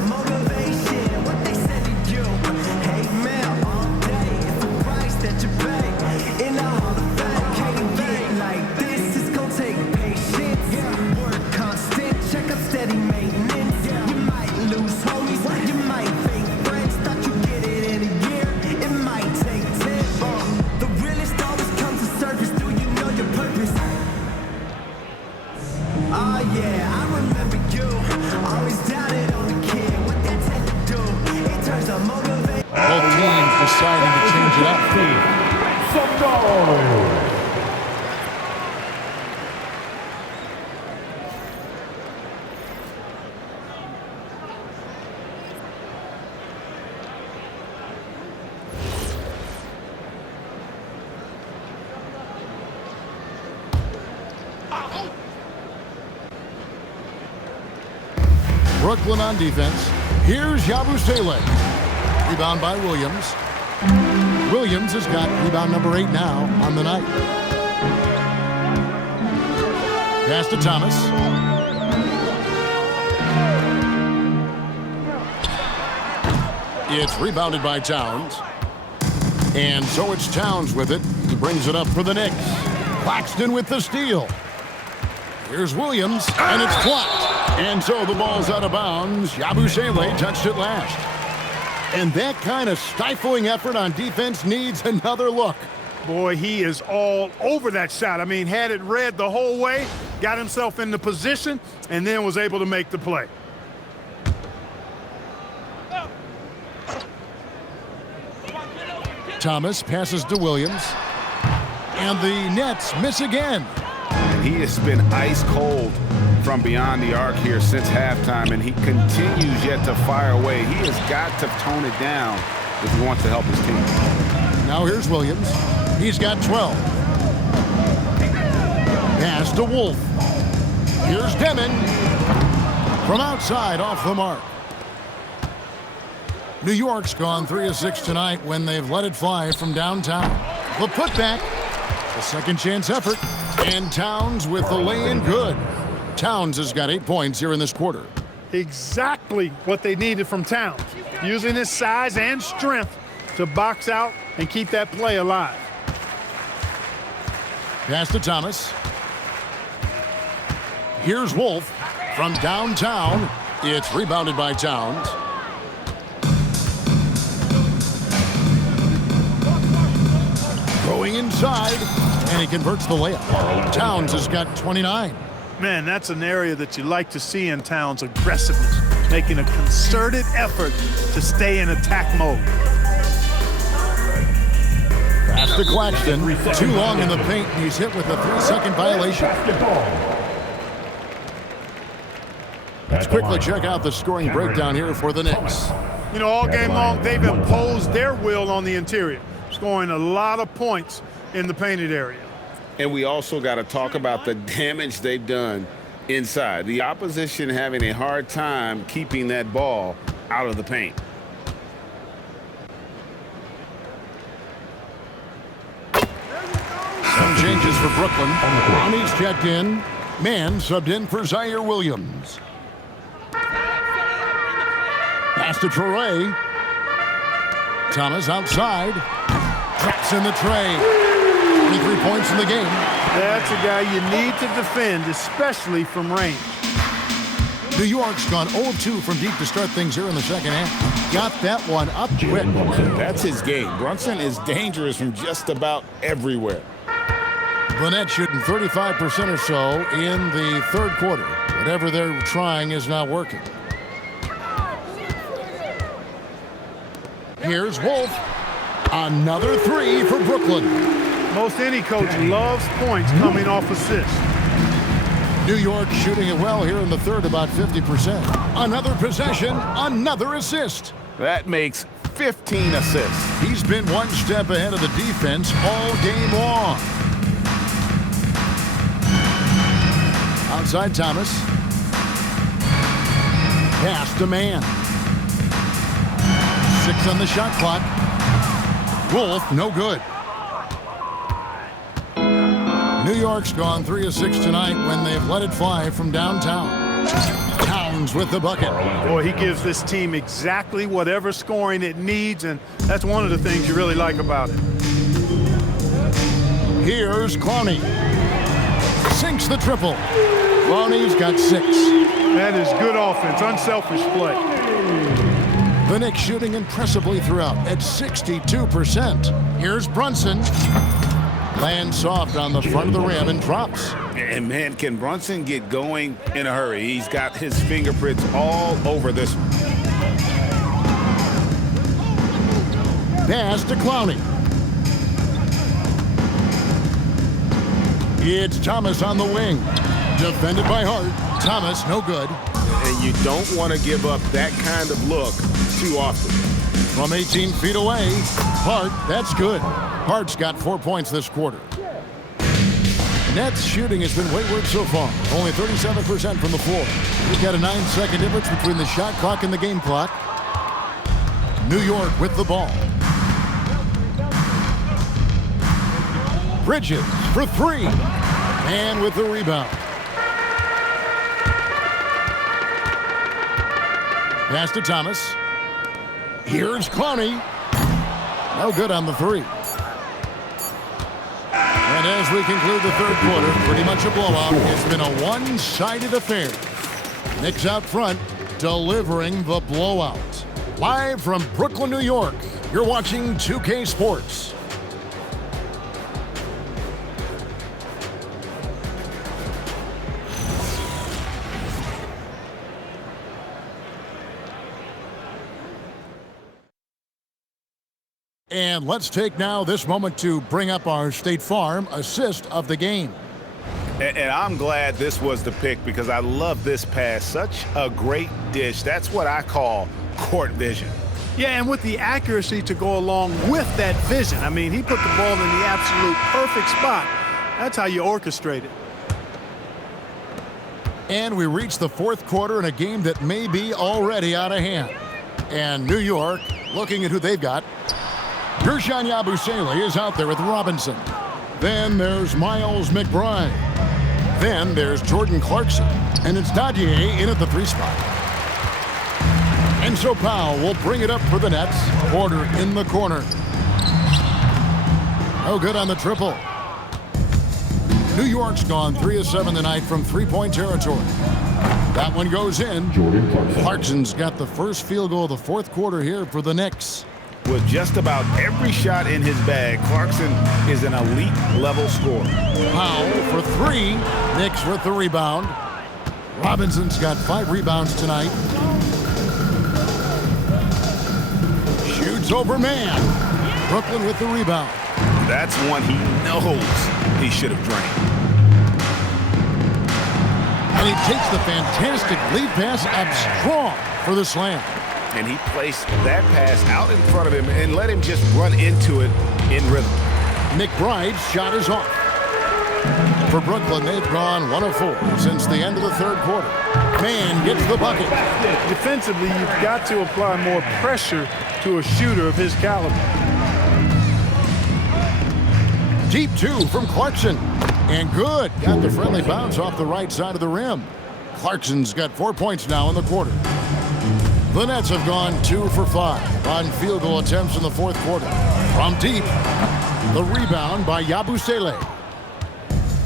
Motivation, what they said to you. Hey man, Brooklyn on defense. Here's Yabusele. Rebound by Williams. Williams has got rebound number 8 now on the night. Pass to Thomas. It's rebounded by Towns. And so it's Towns with it. He brings it up for the Knicks. Claxton with the steal. Here's Williams, and it's blocked. And so the ball's out of bounds. Yabusele touched it last. And that kind of stifling effort on defense needs another look. Boy, he is all over that shot. I mean, had it read the whole way, got himself in the position, and then was able to make the play. Thomas passes to Williams. And the Nets miss again. And he has been ice cold from beyond the arc here since halftime, and he continues yet to fire away. He has got to tone it down if he wants to help his team. Now here's Williams. He's got 12. Pass to Wolf. Here's Demon. From outside, off the mark. New York's gone 3 of 6 tonight when they've let it fly from downtown. The putback. A second chance effort. And Towns with the lay-in good. Towns has got 8 points here in this quarter. Exactly what they needed from Towns. Using his size and strength to box out and keep that play alive. Pass to Thomas. Here's Wolf from downtown. It's rebounded by Towns. Going inside, and he converts the layup. Towns has got 29. Man, that's an area that you like to see in Towns' aggressiveness, making a concerted effort to stay in attack mode. Pass to Claxton. Too long in the paint, and he's hit with a 3-second violation. Let's quickly check out the scoring breakdown here for the Knicks. You know, all game long, they've imposed their will on the interior, scoring a lot of points in the painted area. And we also got to talk about the damage they've done inside. The opposition having a hard time keeping that ball out of the paint. Some changes for Brooklyn. Ronnie's checked in. Mann subbed in for Zaire Williams. Pass to Traore. Thomas outside. Drops in the tray. 23 points in the game. That's a guy you need to defend, especially from range. New York's gone 0-2 from deep to start things here in the second half. Got that one up quick. That's his game. Brunson is dangerous from just about everywhere. The Nets shooting 35% or so in the third quarter. Whatever they're trying is not working. Here's Wolf. Another 3 for Brooklyn. Most any coach loves points coming off assists. New York shooting it well here in the third, about 50%. Another possession, another assist. That makes 15 assists. He's been one step ahead of the defense all game long. Outside Thomas. Pass to Mann. 6 on the shot clock. Wolf, no good. New York's gone 3 of 6 tonight when they've let it fly from downtown. Towns with the bucket. Boy, he gives this team exactly whatever scoring it needs, and that's one of the things you really like about it. Here's Clowney. Sinks the triple. Clowney's got 6. That is good offense, unselfish play. The Knicks shooting impressively throughout at 62%. Here's Brunson. Lands soft on the front of the rim and drops. And man, can Brunson get going in a hurry? He's got his fingerprints all over this one. Pass to Clowney. It's Thomas on the wing. Defended by Hart. Thomas, no good. And you don't want to give up that kind of look too often. From 18 feet away, Hart, that's good. Hart's got 4 points this quarter. Nets shooting has been wayward so far. Only 37% from the floor. We've got a 9-second difference between the shot clock and the game clock. New York with the ball. Bridges for three. And with the rebound. Pass to Thomas. Here's Clowney. No good on the three. And as we conclude the third quarter, pretty much a blowout. It's been a one-sided affair. Knicks out front, delivering the blowout. Live from Brooklyn, New York, you're watching 2K Sports. And let's take now this moment to bring up our State Farm assist of the game. And I'm glad this was the pick because I love this pass. Such a great dish. That's what I call court vision. Yeah, and with the accuracy to go along with that vision. I mean, he put the ball in the absolute perfect spot. That's how you orchestrate it. And we reach the fourth quarter in a game that may be already out of hand. And New York, looking at who they've got. Guerschon Yabusele is out there with Robinson. Then there's Miles McBride. Then there's Jordan Clarkson. And it's Dadier in at the three spot. And so Powell will bring it up for the Nets. Porter in the corner. No good on the triple. New York's gone 3 of 7 tonight from three-point territory. That one goes in. Jordan Clarkson. Clarkson's got the first field goal of the fourth quarter here for the Knicks. With just about every shot in his bag, Clarkson is an elite-level scorer. Powell for three. Knicks with the rebound. Robinson's got 5 rebounds tonight. Shoots over man. Brooklyn with the rebound. That's one he knows he should have drained. And he takes the fantastic lead pass up strong for the slam. And he placed that pass out in front of him and let him just run into it in rhythm. McBride's shot is off. For Brooklyn, they've gone 1 of 4 since the end of the third quarter. Man gets the bucket. Defensively, you've got to apply more pressure to a shooter of his caliber. Deep 2 from Clarkson. And good. Got the friendly bounce off the right side of the rim. Clarkson's got 4 points now in the quarter. The Nets have gone 2 for 5 on field goal attempts in the fourth quarter. From deep, the rebound by Yabusele.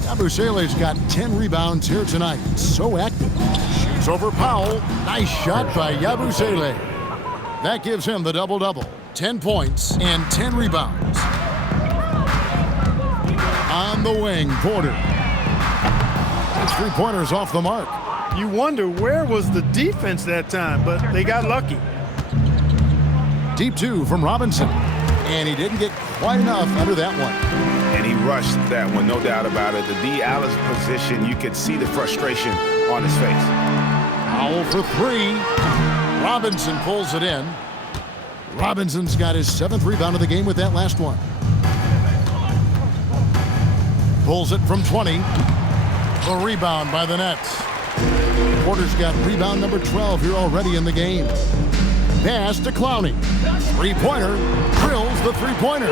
Yabusele's got 10 rebounds here tonight. So active. Shoots over Powell. Nice shot by Yabusele. That gives him the double-double. 10 points and 10 rebounds. On the wing, Porter. His three-pointer's off the mark. You wonder where was the defense that time, but they got lucky. Deep 2 from Robinson. And he didn't get quite enough under that one. And he rushed that one, no doubt about it. The D out of position, you could see the frustration on his face. Powell for 3. Robinson pulls it in. Robinson's got his 7th rebound of the game with that last one. Pulls it from 20. The rebound by the Nets. Porter's got rebound number 12 here already in the game. Pass to Clowney. Three-pointer. Drills the three-pointer.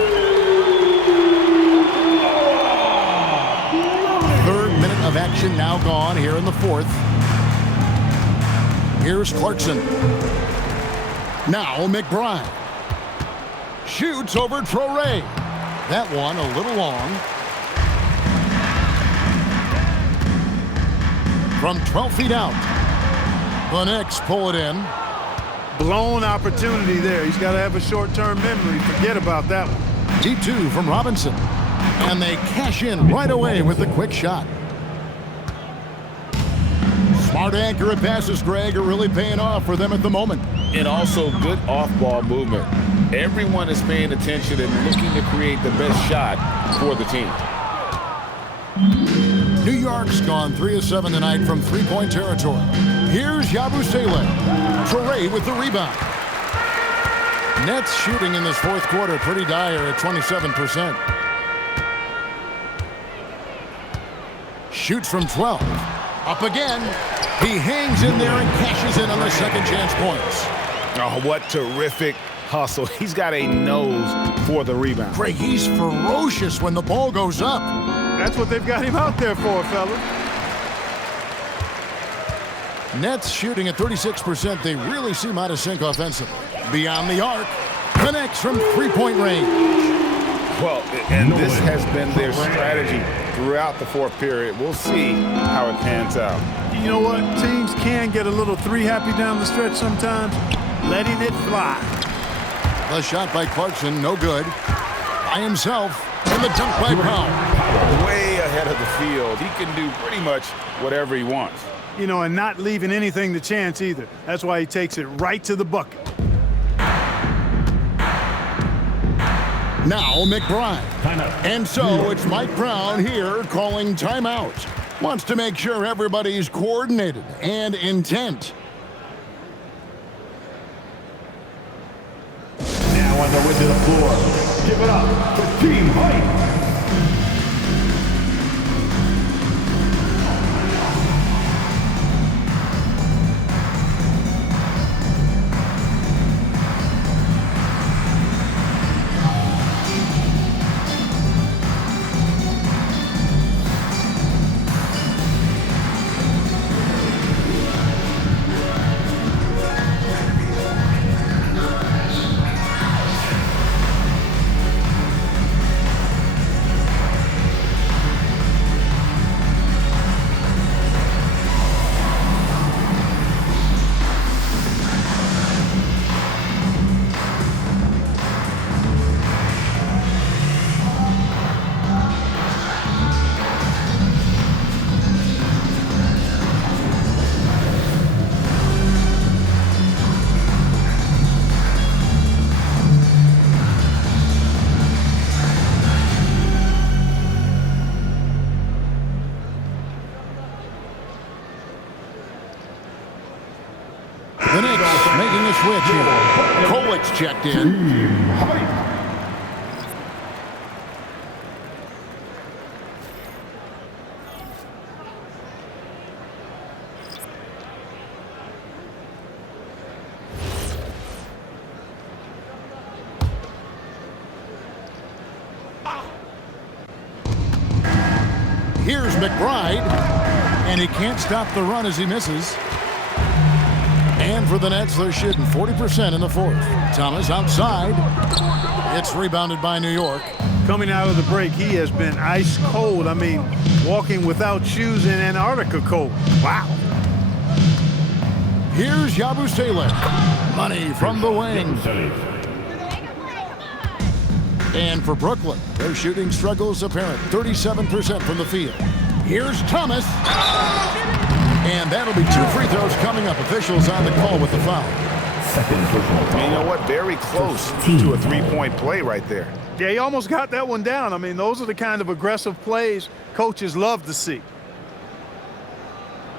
Third minute of action now gone here in the fourth. Here's Clarkson. Now McBride. Shoots over Traore. That one a little long. From 12 feet out. The Knicks pull it in. Blown opportunity there. He's got to have a short-term memory. Forget about that one. Deep 2 from Robinson. And they cash in right away with the quick shot. Smart, accurate passes, Greg, are really paying off for them at the moment. And also good off-ball movement. Everyone is paying attention and looking to create the best shot for the team. New York's gone 3 of 7 tonight from three-point territory. Here's Yabusele. Traore with the rebound. Nets shooting in this fourth quarter pretty dire at 27%. Shoots from 12. Up again. He hangs in there and cashes in on the second chance points. Oh, what terrific hustle. He's got a nose for the rebound. Greg, he's ferocious when the ball goes up. That's what they've got him out there for, fella. Nets shooting at 36%. They really seem out of sync offensively. Beyond the arc. Connects from three-point range. Well, and this has been their strategy throughout the fourth period. We'll see how it pans out. You know what? Teams can get a little three-happy down the stretch sometimes. Letting it fly. The shot by Clarkson, no good. By himself, and the dunk by Brown. Way ahead of the field. He can do pretty much whatever he wants. You know, and not leaving anything to chance either. That's why he takes it right to the bucket. Now McBride. And so it's Mike Brown here calling timeout. Wants to make sure everybody's coordinated and intent. Now on the way to the floor. Give it up for Team Hype. The Knicks making a switch here. Kolic's checked in. Here's McBride, and he can't stop the run as he misses. And for the Nets, they're shooting 40% in the fourth. Thomas outside. It's rebounded by New York. Coming out of the break, he has been ice cold. I mean, walking without shoes in Antarctica cold. Wow. Here's Yabusele. Money from the wing. And for Brooklyn, their shooting struggles apparent. 37% from the field. Here's Thomas. And that'll be 2 free throws coming up. Officials on the call with the foul. And you know what? Very close to a three-point play right there. Yeah, he almost got that one down. I mean, those are the kind of aggressive plays coaches love to see.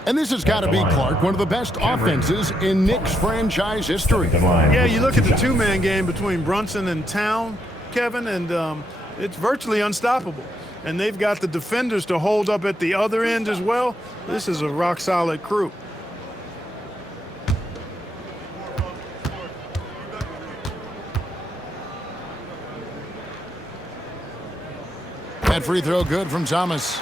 And this has got to be, Clark, one of the best offenses in Knicks franchise history. Yeah, you look at the two-man game between Brunson and Town, Kevin, and it's virtually unstoppable. And they've got the defenders to hold up at the other end as well. This is a rock-solid crew. That free throw good from Thomas.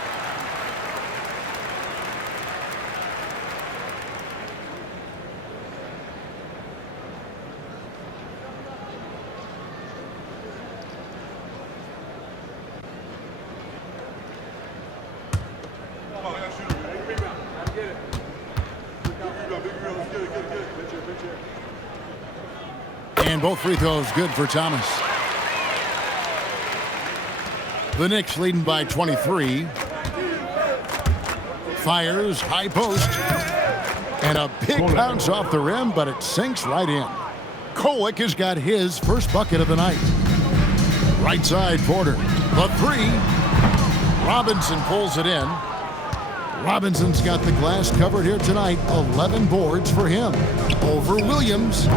And both free throws good for Thomas. The Knicks leading by 23. Fires, high post. And a big bounce off the rim, but it sinks right in. Kolick has got his first bucket of the night. Right side, Porter. The three. Robinson pulls it in. Robinson's got the glass covered here tonight. 11 boards for him. Over Williams.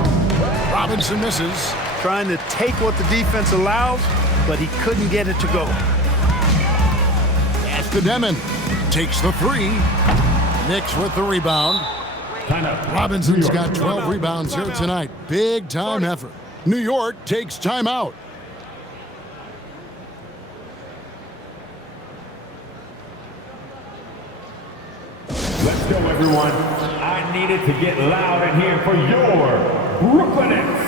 Robinson misses. Trying to take what the defense allows, but he couldn't get it to go. Pass to Demon. takes the three. Knicks with the rebound. Timeout. Robinson's got 12 rebounds here tonight. Big time effort. New York takes timeout. Let's go, everyone. I needed to get loud in here for your Brooklyn Nets.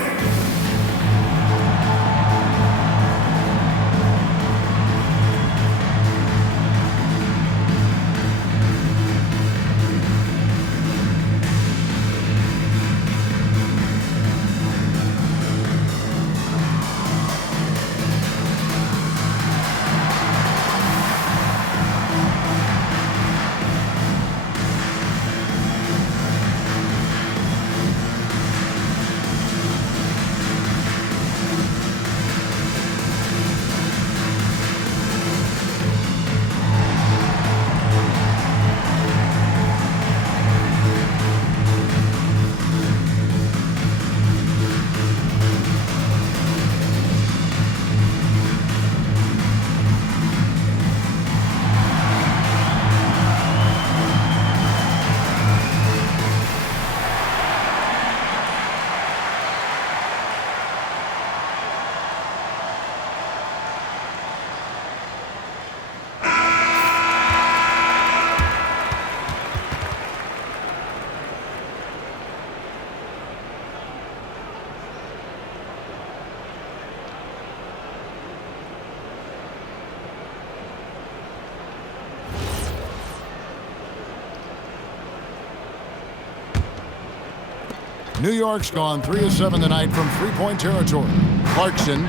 New York's gone 3 of 7 tonight from three-point territory. Clarkson,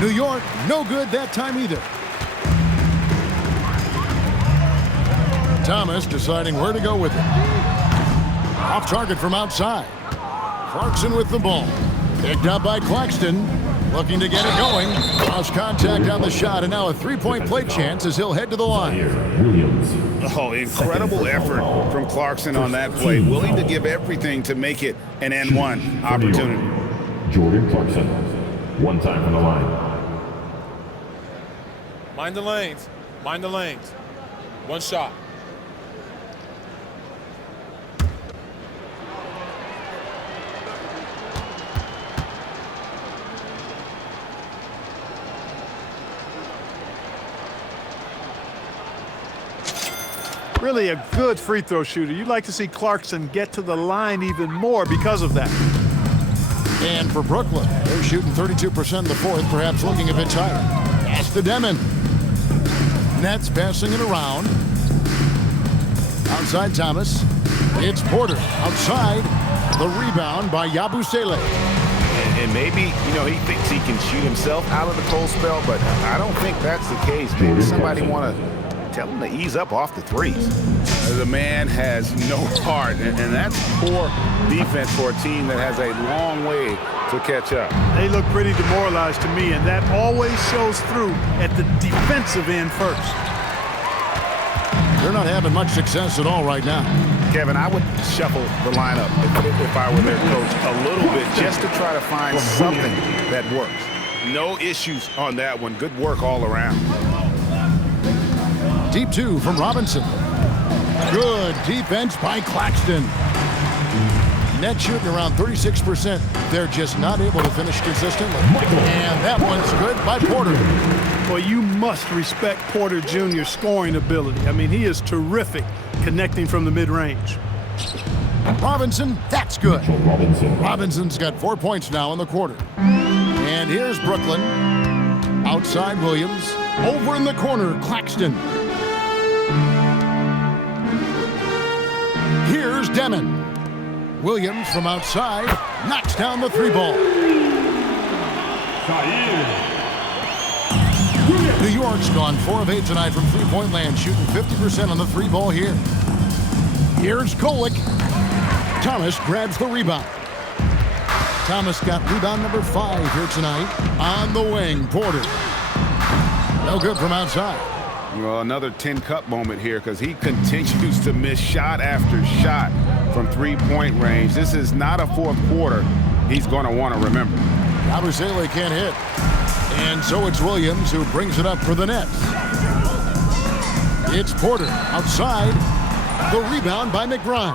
New York, no good that time either. Thomas deciding where to go with it. Off target from outside. Clarkson with the ball. Picked up by Claxton. Looking to get it going. Lost contact on the shot, and now a three-point play chance as he'll head to the line. Oh, incredible effort from Clarkson on that play. Willing to give everything to make it an N1 opportunity. Jordan Clarkson, one time from the line. Mind the lanes. Mind the lanes. One shot. Really a good free throw shooter. You'd like to see Clarkson get to the line even more because of that. And for Brooklyn, they're shooting 32% in the fourth, perhaps looking a bit tired. Pass to Demon. Nets passing it around. Outside Thomas. It's Porter. Outside. The rebound by Yabusele. And maybe, he thinks he can shoot himself out of the cold spell, but I don't think that's the case. Maybe somebody want to tell him to ease up off the threes. The man has no heart, and that's poor defense for a team that has a long way to catch up. They look pretty demoralized to me, and that always shows through at the defensive end first. They're not having much success at all right now. Kevin, I would shuffle the lineup if I were their coach a little bit just to try to find something that works. No issues on that one. Good work all around. Deep two from Robinson. Good defense by Claxton. Net shooting around 36%. They're just not able to finish consistently. And that one's good by Porter. Well, you must respect Porter Jr.'s scoring ability. I mean, he is terrific connecting from the mid-range. Robinson, that's good. Robinson's got 4 points now in the quarter. And here's Brooklyn. Outside Williams. Over in the corner, Claxton. Here's Demon. Williams from outside knocks down the three ball. New York's gone 4 of 8 tonight from three-point land, shooting 50% on the three ball here. Here's Golick. Thomas grabs the rebound. Thomas got rebound number 5 here tonight. On the wing, Porter. No good from outside. Well, another 10-cup moment here because he continues to miss shot after shot from three-point range. This is not a fourth quarter he's going to want to remember. Yabusele can't hit. And so it's Williams who brings it up for the Nets. It's Porter outside. The rebound by McBride.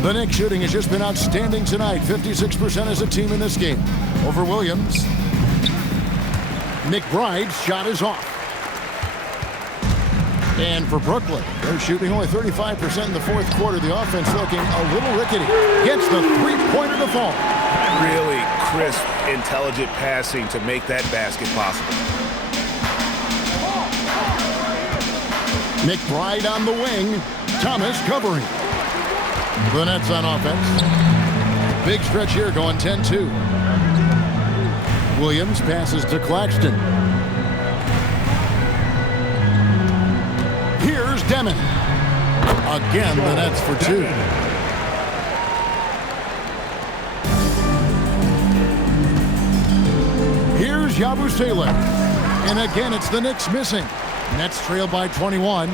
The Knicks shooting has just been outstanding tonight. 56% as a team in this game. Over Williams. McBride's shot is off. And for Brooklyn, they're shooting only 35% in the fourth quarter. The offense looking a little rickety. Gets the three-pointer to fall. Really crisp, intelligent passing to make that basket possible. McBride on the wing. Thomas covering. The Nets on offense. Big stretch here going 10-2. Williams passes to Claxton. Here's Demon. Again, the Nets for two. Here's Yabusele. And again, it's the Knicks missing. Nets trail by 21.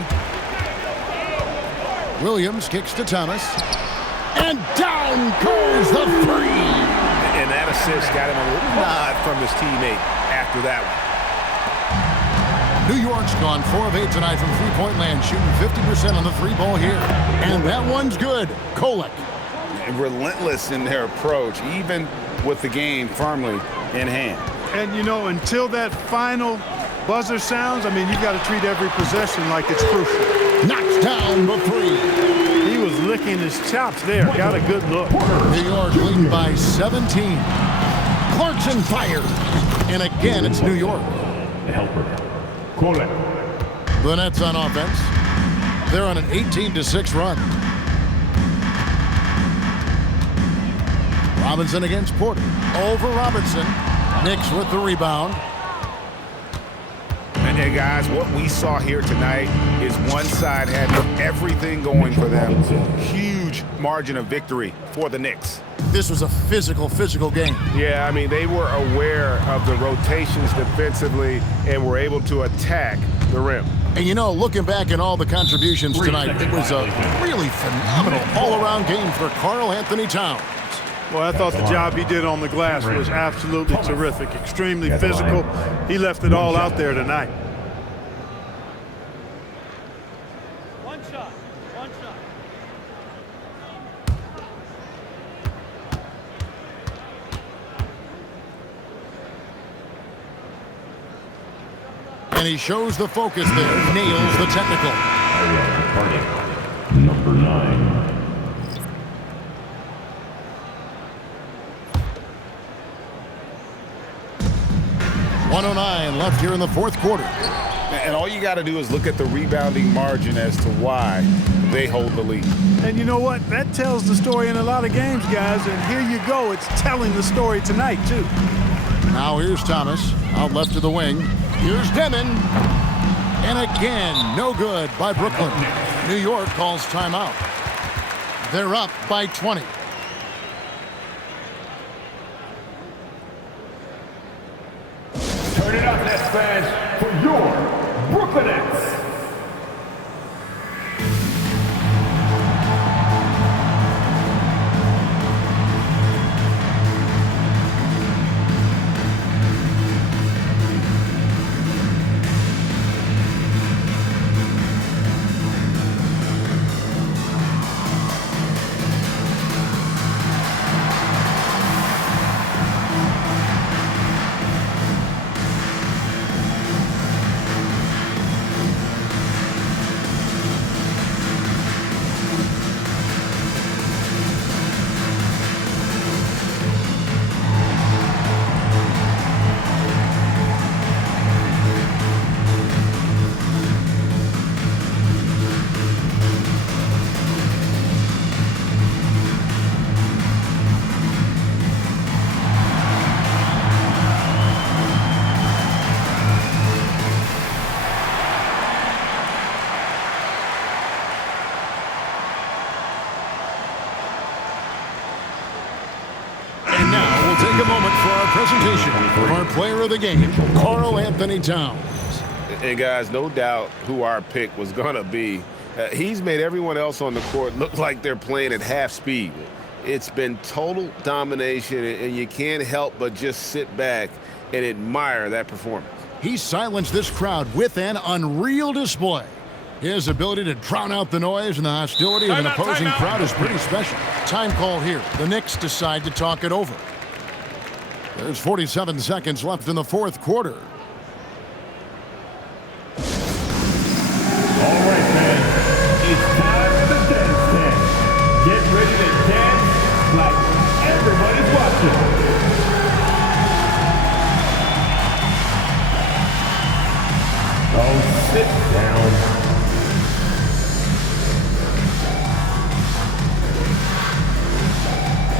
Williams kicks to Thomas. And down goes the three. And that assist got him a little nod from his teammate after that one. New York's gone 4 of 8 tonight from three-point land, shooting 50% on the three ball here. And that one's good. Kolek. Relentless in their approach, even with the game firmly in hand. And, you know, until that final buzzer sounds, I mean, you got to treat every possession like it's crucial. Knocks down the three. He was licking his chops there. Got a good look. New York leading by 17. Clarkson fires. And again, it's New York. The helper. Kolek. The Nets on offense. They're on an 18-6 run. Robinson against Porter. Over Robinson. Knicks with the rebound. And guys, what we saw here tonight is one side having everything going for them. Huge margin of victory for the Knicks. This was a physical game. Yeah, I mean, they were aware of the rotations defensively and were able to attack the rim. And you know, looking back at all the contributions tonight, it was a really phenomenal all-around game for Karl Anthony Towns. Well, I thought the job he did on the glass was absolutely terrific. Extremely physical. He left it all out there tonight. One shot. And he shows the focus there, nails the technical. Number 9. 109 left here in the fourth quarter. And all you got to do is look at the rebounding margin as to why they hold the lead. And you know what? That tells the story in a lot of games, guys. And here you go. It's telling the story tonight, too. Now here's Thomas, out left to the wing. Here's Demon. And again, no good by Brooklyn. New York calls timeout. They're up by 20. Turn it up, Nets fans, for your Brooklyn Nets. Take a moment for our presentation of our player of the game, Karl Anthony Towns. And guys, no doubt who our pick was going to be. He's made everyone else on the court look like they're playing at half speed. It's been total domination, and you can't help but just sit back and admire that performance. He silenced this crowd with an unreal display. His ability to drown out the noise and the hostility of an opposing crowd is pretty special. Time call here. The Knicks decide to talk it over. There's 47 seconds left in the fourth quarter. All right, fans. It's time for the dance dance. Get ready to dance like everybody's watching. Oh, sit down.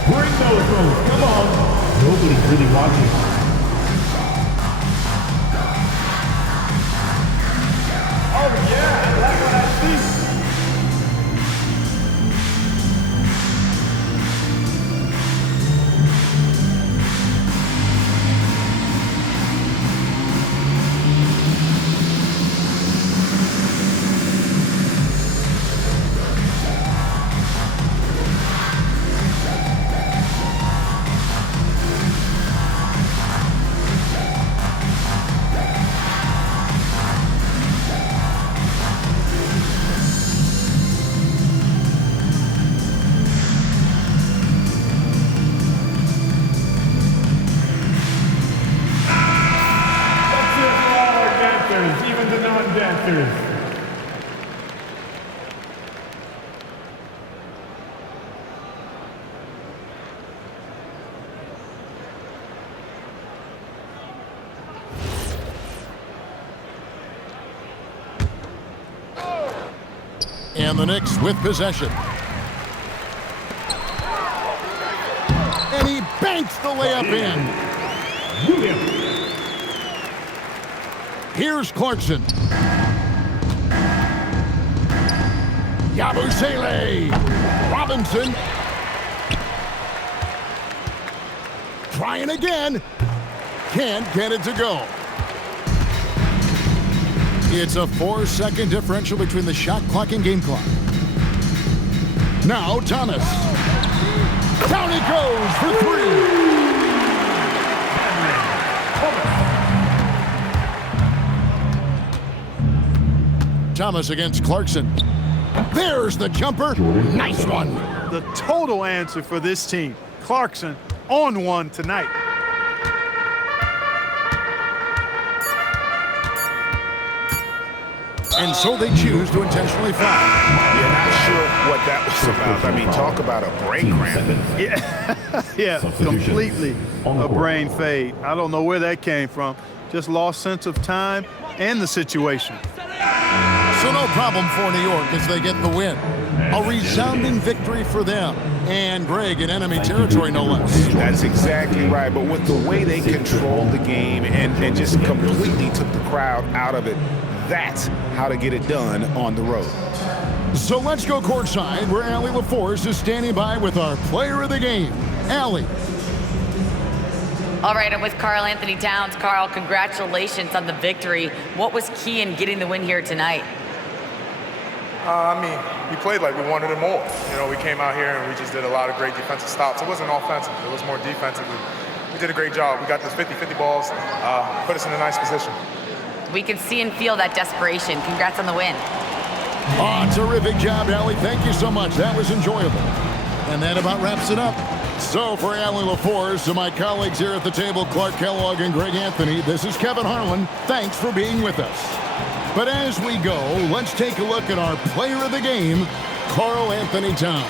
Bring those moves. Come on. Nobody's really watching. Oh, yeah. I like what I see. Even the non-dancers. And the Knicks with possession. And he banks the layup in. Here's Clarkson. Yabusele. Robinson. Trying again. Can't get it to go. It's a 4-second differential between the shot clock and game clock. Now Thomas. Down he goes for three. Thomas against Clarkson. There's the jumper. Nice one. The total answer for this team. Clarkson on one tonight. And so they choose to intentionally foul. Yeah, not sure what that was about. I mean, talk about a brain cramp. Yeah, completely a brain fade. I don't know where that came from. Just lost sense of time and the situation. So no problem for New York as they get the win. A resounding victory for them. And Greg in enemy territory, no less. That's exactly right. But with the way they controlled the game and just completely took the crowd out of it, that's how to get it done on the road. So let's go courtside where Allie LaForce is standing by with our player of the game. Allie. All right, I'm with Karl Anthony Towns. Karl, congratulations on the victory. What was key in getting the win here tonight? We played like we wanted it more. You know, we came out here and we just did a lot of great defensive stops. It wasn't offensive. It was more defensively. We did a great job. We got those 50-50 balls, put us in a nice position. We can see and feel that desperation. Congrats on the win. Oh, terrific job, Allie. Thank you so much. That was enjoyable. And that about wraps it up. So for Allie LaForce, to my colleagues here at the table, Clark Kellogg and Greg Anthony, this is Kevin Harlan. Thanks for being with us. But as we go, let's take a look at our player of the game, Karl Anthony Towns.